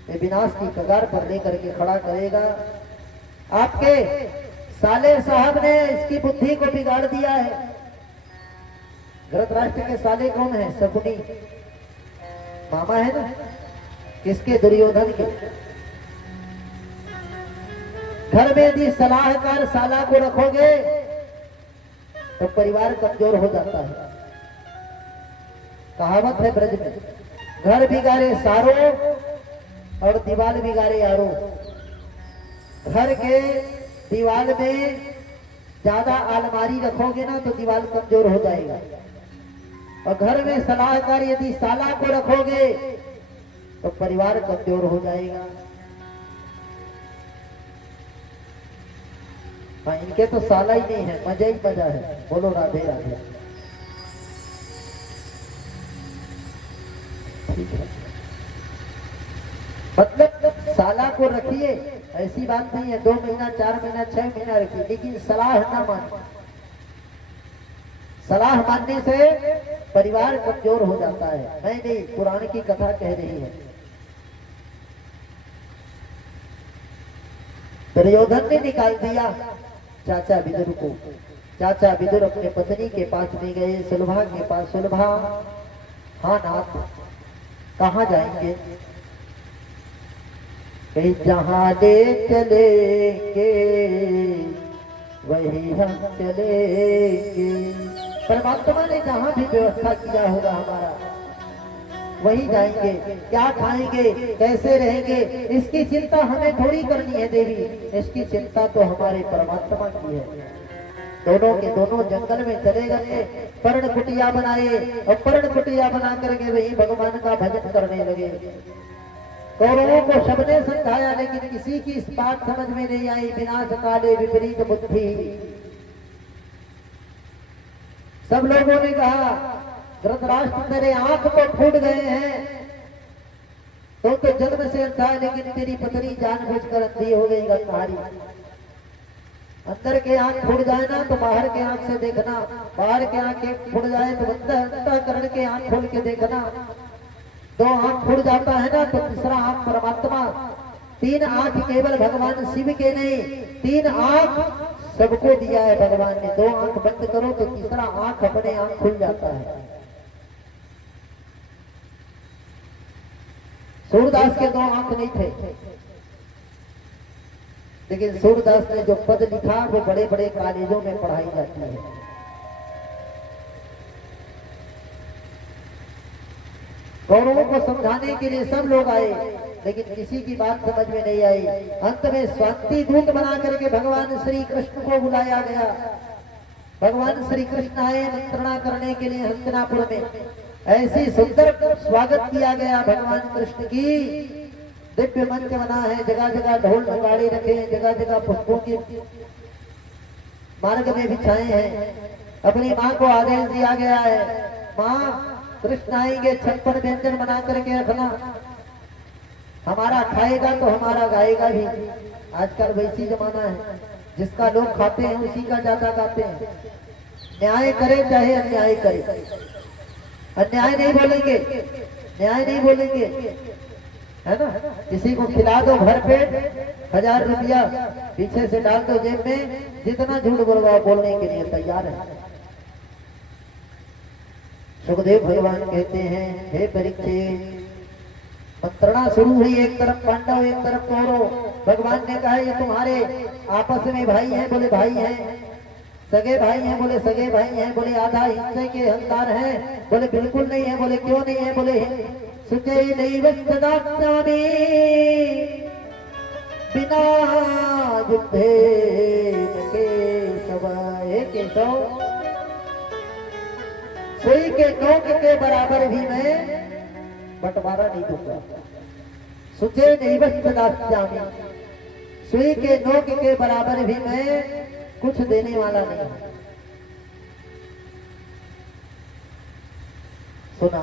ये विनाश की कगार पर लेकर के खड़ा करेगा। आपके साले साहब ने इसकी बुद्धि को बिगाड़ दिया है। धृतराष्ट्र के साले कौन है? शकुनी मामा है ना, किसके? दुर्योधन के। घर में यदि सलाहकार साला को रखोगे तो परिवार कमजोर हो जाता है। कहावत है ब्रज में, घर बिगाड़े सारो और दीवार बिगाड़े यारो। घर के दीवार में ज्यादा अलमारी रखोगे ना तो दीवार कमजोर हो जाएगा। और घर में सलाहकार यदि साला को रखोगे तो परिवार कमजोर हो जाएगा। हाँ, इनके तो साला ही नहीं है, मजा ही मजा है। बोलो राधे राधे। ठीक है, मतलब साला को रखिए, ऐसी बात नहीं है 2 महीना 4 महीना 6 महीना रखिए, लेकिन सलाह ना माने। सलाह मानने से परिवार कमजोर हो जाता है। नहीं, पुराण की कथा कह रही है। दुर्योधन ने निकाल दिया चाचा विदुर को। चाचा विदुर अपने पत्नी के पास में गए, सुलभा के पास। सुलभा, हाँ नाथ, कहाँ जाएंगे? कहीं जहाँ ले चलेंगे वही हम चलेंगे। परमात्मा ने जहाँ भी व्यवस्था किया होगा हमारा, वही जाएंगे। क्या खाएंगे, कैसे रहेंगे, इसकी चिंता हमें थोड़ी करनी है देवी, इसकी चिंता तो हमारे परमात्मा की है। दोनों के दोनों जंगल में चले गए, पर्ण कुटिया बनाए और पर्ण कुटिया बना करके वही भगवान का भजन करने लगे। कौरवों को सबने समझाया, लेकिन किसी की इस बात समझ में नहीं आई। विनाश काले विपरीत बुद्धि। सब लोगों ने कहा, धृतराष्ट्र तेरे आंख तो फूट गए हैं, तो जन्म से था, लेकिन तेरी पत्नी जानबूझकर अंधी हो गई गंधारी। अंदर के आंख फूट जाए ना तो बाहर के आंख से देखना, बाहर के आंख फूट जाए तो अंतःकरण के आंख खोल के देखना। 2 आंख फूट जाता है ना तो तीसरा आंख परमात्मा। 3 आंख केवल भगवान शिव के नहीं, 3 आंख सबको दिया है भगवान ने। 2 आंख बंद करो तो तीसरा आंख अपने आंख खुल जाता है। सूरदास के 2 आंख नहीं थे, लेकिन सूरदास ने जो पद लिखा वो बड़े बड़े कॉलेजों में पढ़ाई जाती है। कौरवों को समझाने के लिए सब लोग आए, लेकिन किसी की बात समझ में नहीं आई। अंत में शांति दूत बना करके भगवान श्री कृष्ण को बुलाया गया। भगवान श्री कृष्ण आए मंत्रणा करने के लिए हस्तिनापुर में। ऐसी सुंदर स्वागत किया गया भगवान कृष्ण की। दिव्य मंच बना है, जगह जगह ढोल नगाड़े रखे हैं, जगह जगह पुष्पों के मार्ग में बिछाए हैं। अपनी माँ को आदेश दिया गया है, माँ कृष्ण आएंगे 56 व्यंजन बना करके रखना, हमारा खाएगा तो हमारा गाएगा भी। आजकल वैसी जमाना है, जिसका लोग खाते हैं उसी का ज्यादा गाते हैं। न्याय करे चाहे अन्याय करे, अन्याय नहीं बोलेंगे, न्याय नहीं बोलेंगे, है ना। किसी को खिला दो भर पेट, 1000 रुपया पीछे से डाल दो जेब में, जितना झूठ बोलवाओ बोलने के लिए तैयार है। सुखदेव भगवान कहते हैं, हे परीक्षित, मंत्रणा शुरू हुई, एक तरफ पांडव एक तरफ कौरव। भगवान ने कहा ये तुम्हारे आपस में भाई हैं, बोले भाई हैं। सगे भाई हैं, बोले सगे भाई हैं। बोले आधा हिस्से के हकदार हैं, बोले बिल्कुल नहीं है। बोले क्यों नहीं है? बोले सुचे नैव सदास्यामि बिना युद्धे केशव। हे केशव, सुई के नोक के बराबर भी मैं बंटवारा नहीं दूंगा। सुचे नैव सदास्यामि, सुई के नोक के बराबर भी मैं कुछ देने वाला नहीं। सुना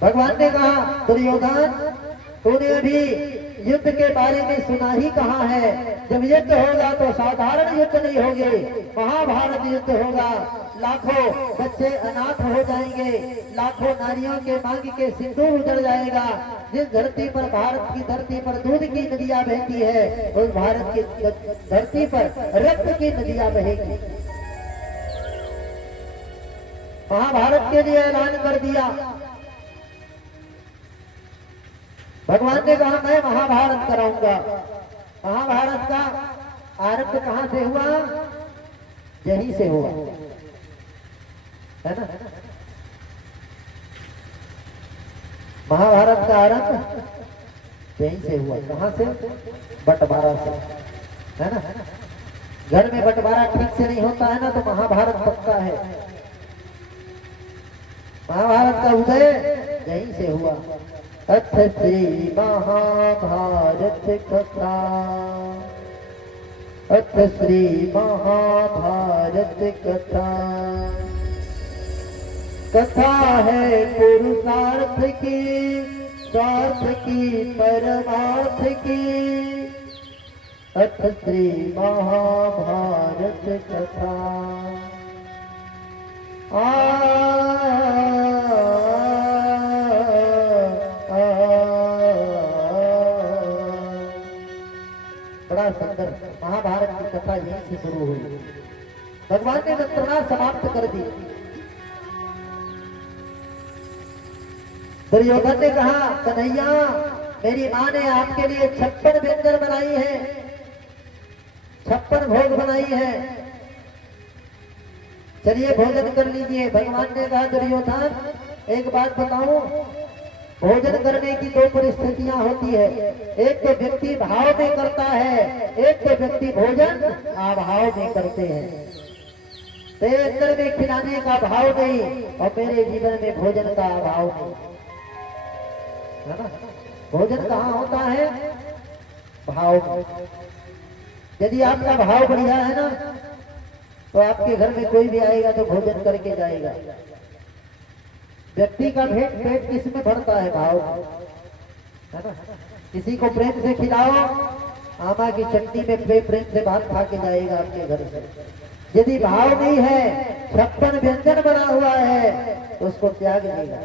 भगवान ने कहा, दुर्योधन तूने अभी युद्ध के बारे में सुना ही कहा है। जब युद्ध होगा तो साधारण युद्ध नहीं होंगे, महाभारत युद्ध होगा। लाखों बच्चे अनाथ हो जाएंगे, लाखों नारियों के मांग के सिंदूर उजड़ जाएगा। जिस धरती पर, भारत की धरती पर दूध की नदियां बहती है, उस भारत की धरती पर रक्त की नदियां बहेगी। महाभारत के लिए ऐलान कर दिया। भगवान ने कहा मैं महाभारत कराऊंगा। महाभारत का आरंभ कहां से हुआ? यहीं से हुआ, है ना। महाभारत का आरंभ यहीं से हुआ। कहां से? बंटवारा से, है ना। घर में बंटवारा ठीक से नहीं होता है ना, तो महाभारत पकता है। महाभारत का उदय यहीं से हुआ। अथ श्री महाभारत कथा, अथ श्री महाभारत कथा। कथा है पुरुषार्थ की, स्वार्थ की, परमार्थ की। अथ श्री महाभारत कथा। बड़ा सुंदर महाभारत की कथा यहीं से शुरू हुई। भगवान ने मंत्रणा समाप्त कर दी। दुर्योधन ने कहा, कन्हैया मेरी माँ ने आपके लिए 56 व्यंजन बनाई है, 56 भोग बनाई है, चलिए भोजन कर लीजिए। भगवान ने कहा, दुर्योधन एक बात बताऊं, भोजन करने की 2 परिस्थितियां होती है। एक तो व्यक्ति भाव में करता है, एक तो व्यक्ति भोजन अभाव में करते हैं। तेरे अंदर में खिलाने का भाव नहीं और मेरे जीवन में भोजन का अभाव नहीं, है ना। भोजन कहाँ होता है? भाव में। यदि आपका भाव बढ़िया है ना, तो आपके घर में कोई भी आएगा तो भोजन करके जाएगा। व्यक्ति का पेट किस में भरता है? भाव, है ना। किसी को प्रेम से खिलाओ, आमा की चटनी में प्रेम से भात खा के जाएगा आपके घर से। यदि भाव नहीं है, 56 व्यंजन बना हुआ है, तो उसको त्याग देगा।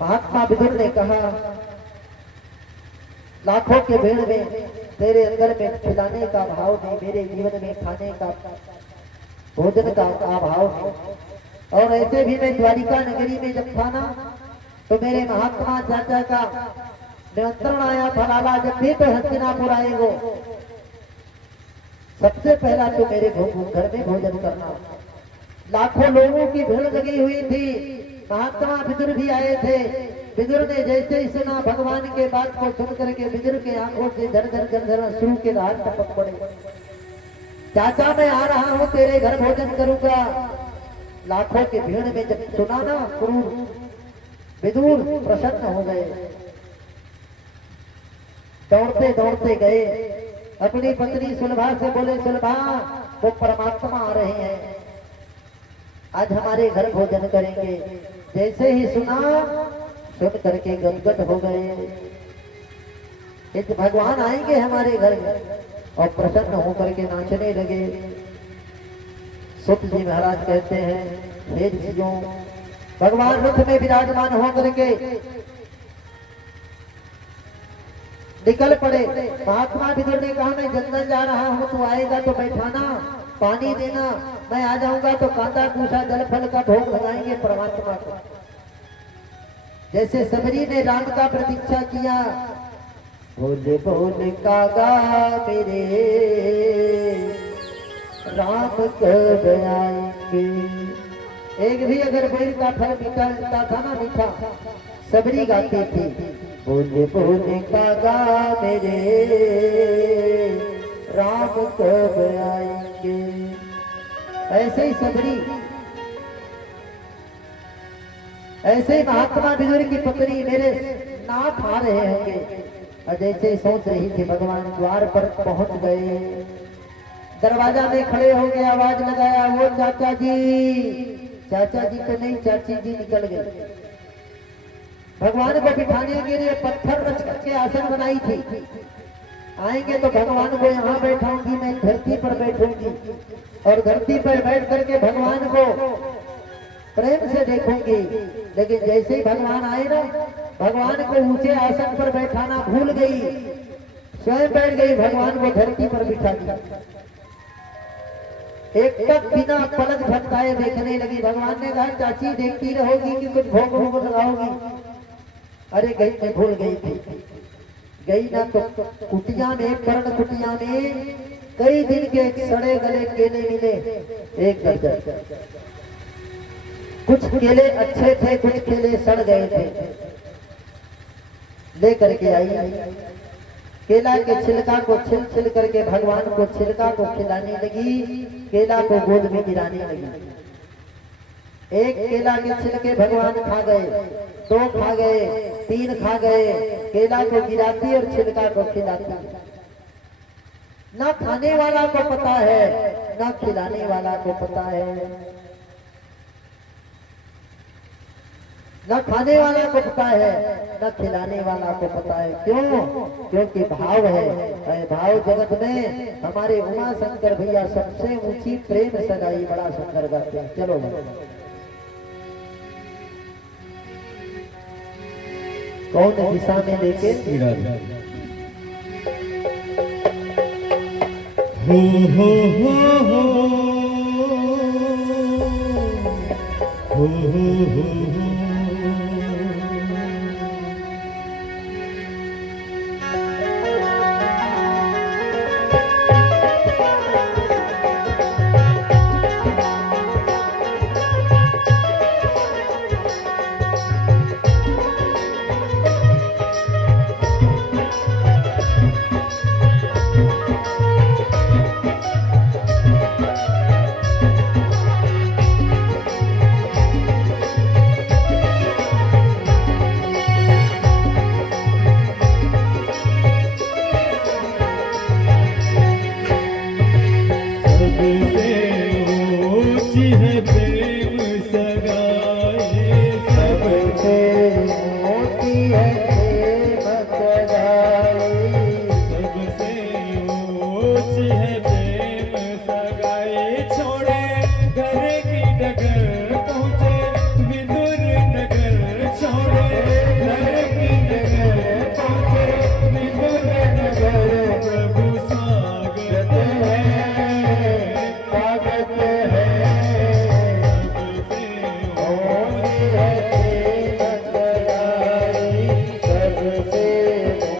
महात्मा विदुर ने कहा, लाखों के भीड़ में तेरे अंदर में खिलाने का भाव नहीं, मेरे जीवन में खाने का, भोजन का अभाव नहीं। और ऐसे भी मैं द्वारिका नगरी में जब था ना, तो मेरे महात्मा चाचा का निमंत्रण आया था, लाला जब भी तो हस्तिनापुर आएगो, सबसे पहला तो मेरे घर में भोजन करना। लाखों लोगों की भीड़ लगी हुई थी, महात्मा विदुर भी आए थे। विदुर ने जैसे ही सुना भगवान के बात को सुन करके विदुर के आंखों से झर झर झर झर अश्रु के धार टपक पड़े। चाचा मैं आ रहा हूं तेरे घर भोजन करूंगा। लाखों के भीड़ में जब सुना ना क्रूर, विदुर प्रसन्न हो गए, दौड़ते दौड़ते गए अपनी पत्नी सुलभा से बोले, सुलभा वो परमात्मा आ रहे हैं, आज हमारे घर भोजन करेंगे। जैसे ही सुना सुन करके गदगद हो गए, इस भगवान आएंगे हमारे घर और प्रसन्न होकर के नाचने लगे। सुत जी महाराज कहते हैं, हे ऋषियों, भगवान रथ में विराजमान होकर के निकल पड़े। महात्मा विदुर ने कहा, मैं जंगल जा रहा हूं, तू आएगा तो बैठाना, पानी देना, मैं आ जाऊंगा तो कांदा कूसा जल फल का भोग लगाएंगे परमात्मा को। जैसे सबरी ने राम का प्रतीक्षा किया, बोले बोले कागा मेरे राम कब आएंगे। एक भी अगर बैल का फल मीठा मिलता था ना, मीठा, सबरी गाती थी, बोले बोले कागा मेरे राम कब आएंगे। ऐसे ही सबरी, ऐसे ही महात्मा विदुर की पत्नी मेरे नाथ आ रहे होंगे। और जैसे सोच रही थी, भगवान द्वार पर पहुंच गए, दरवाजा में खड़े हो गए, आवाज लगाया, वो चाचा जी। चाचा जी तो नहीं, चाची जी निकल गए। भगवान को बिठाने के लिए पत्थर रच करके आसन बनाई थी। आएंगे तो भगवान को यहाँ बैठाऊंगी, मैं धरती पर बैठूंगी और धरती पर बैठ करके भगवान को प्रेम से देखूंगी। लेकिन जैसे ही भगवान आए ना, भगवान को ऊंचे आसन पर बैठाना भूल गई, स्वयं बैठ गई, भगवान को धरती पर बिठा दिया। एक तक बिना पलक झपकाए देखने लगी। भगवान ने कहा, चाची देखती रहोगी कि कुछ भोग भोग लगाओगी? अरे गई, मैं भूल गई थी। गई ना तो कुटिया में, कर्ण कुटिया में कई दिन के सड़े गले केले मिले, एक दर्जन। कुछ केले अच्छे थे, कुछ केले सड़ गए थे। लेकर के आई, केला के छिलका को छिल छिल करके भगवान को छिलका को खिलाने लगी, केला को गोद में गिराने लगी। एक केला के छिलके भगवान खा गए, 2 खा गए, 3 खा गए, केला को गिराती और छिलका को खिलाती। ना खाने वाला को पता है, ना खिलाने वाला को पता है। न खाने वाला को पता है, न खिलाने वाला को पता है। क्यों? क्योंकि भाव है। भाव जगत में हमारे उमा शंकर भैया सबसे ऊंची प्रेम सगाई बड़ा सुंदर गाते हैं। चलो कौन दिशा में लेके? हो हो हो हो हो हो हो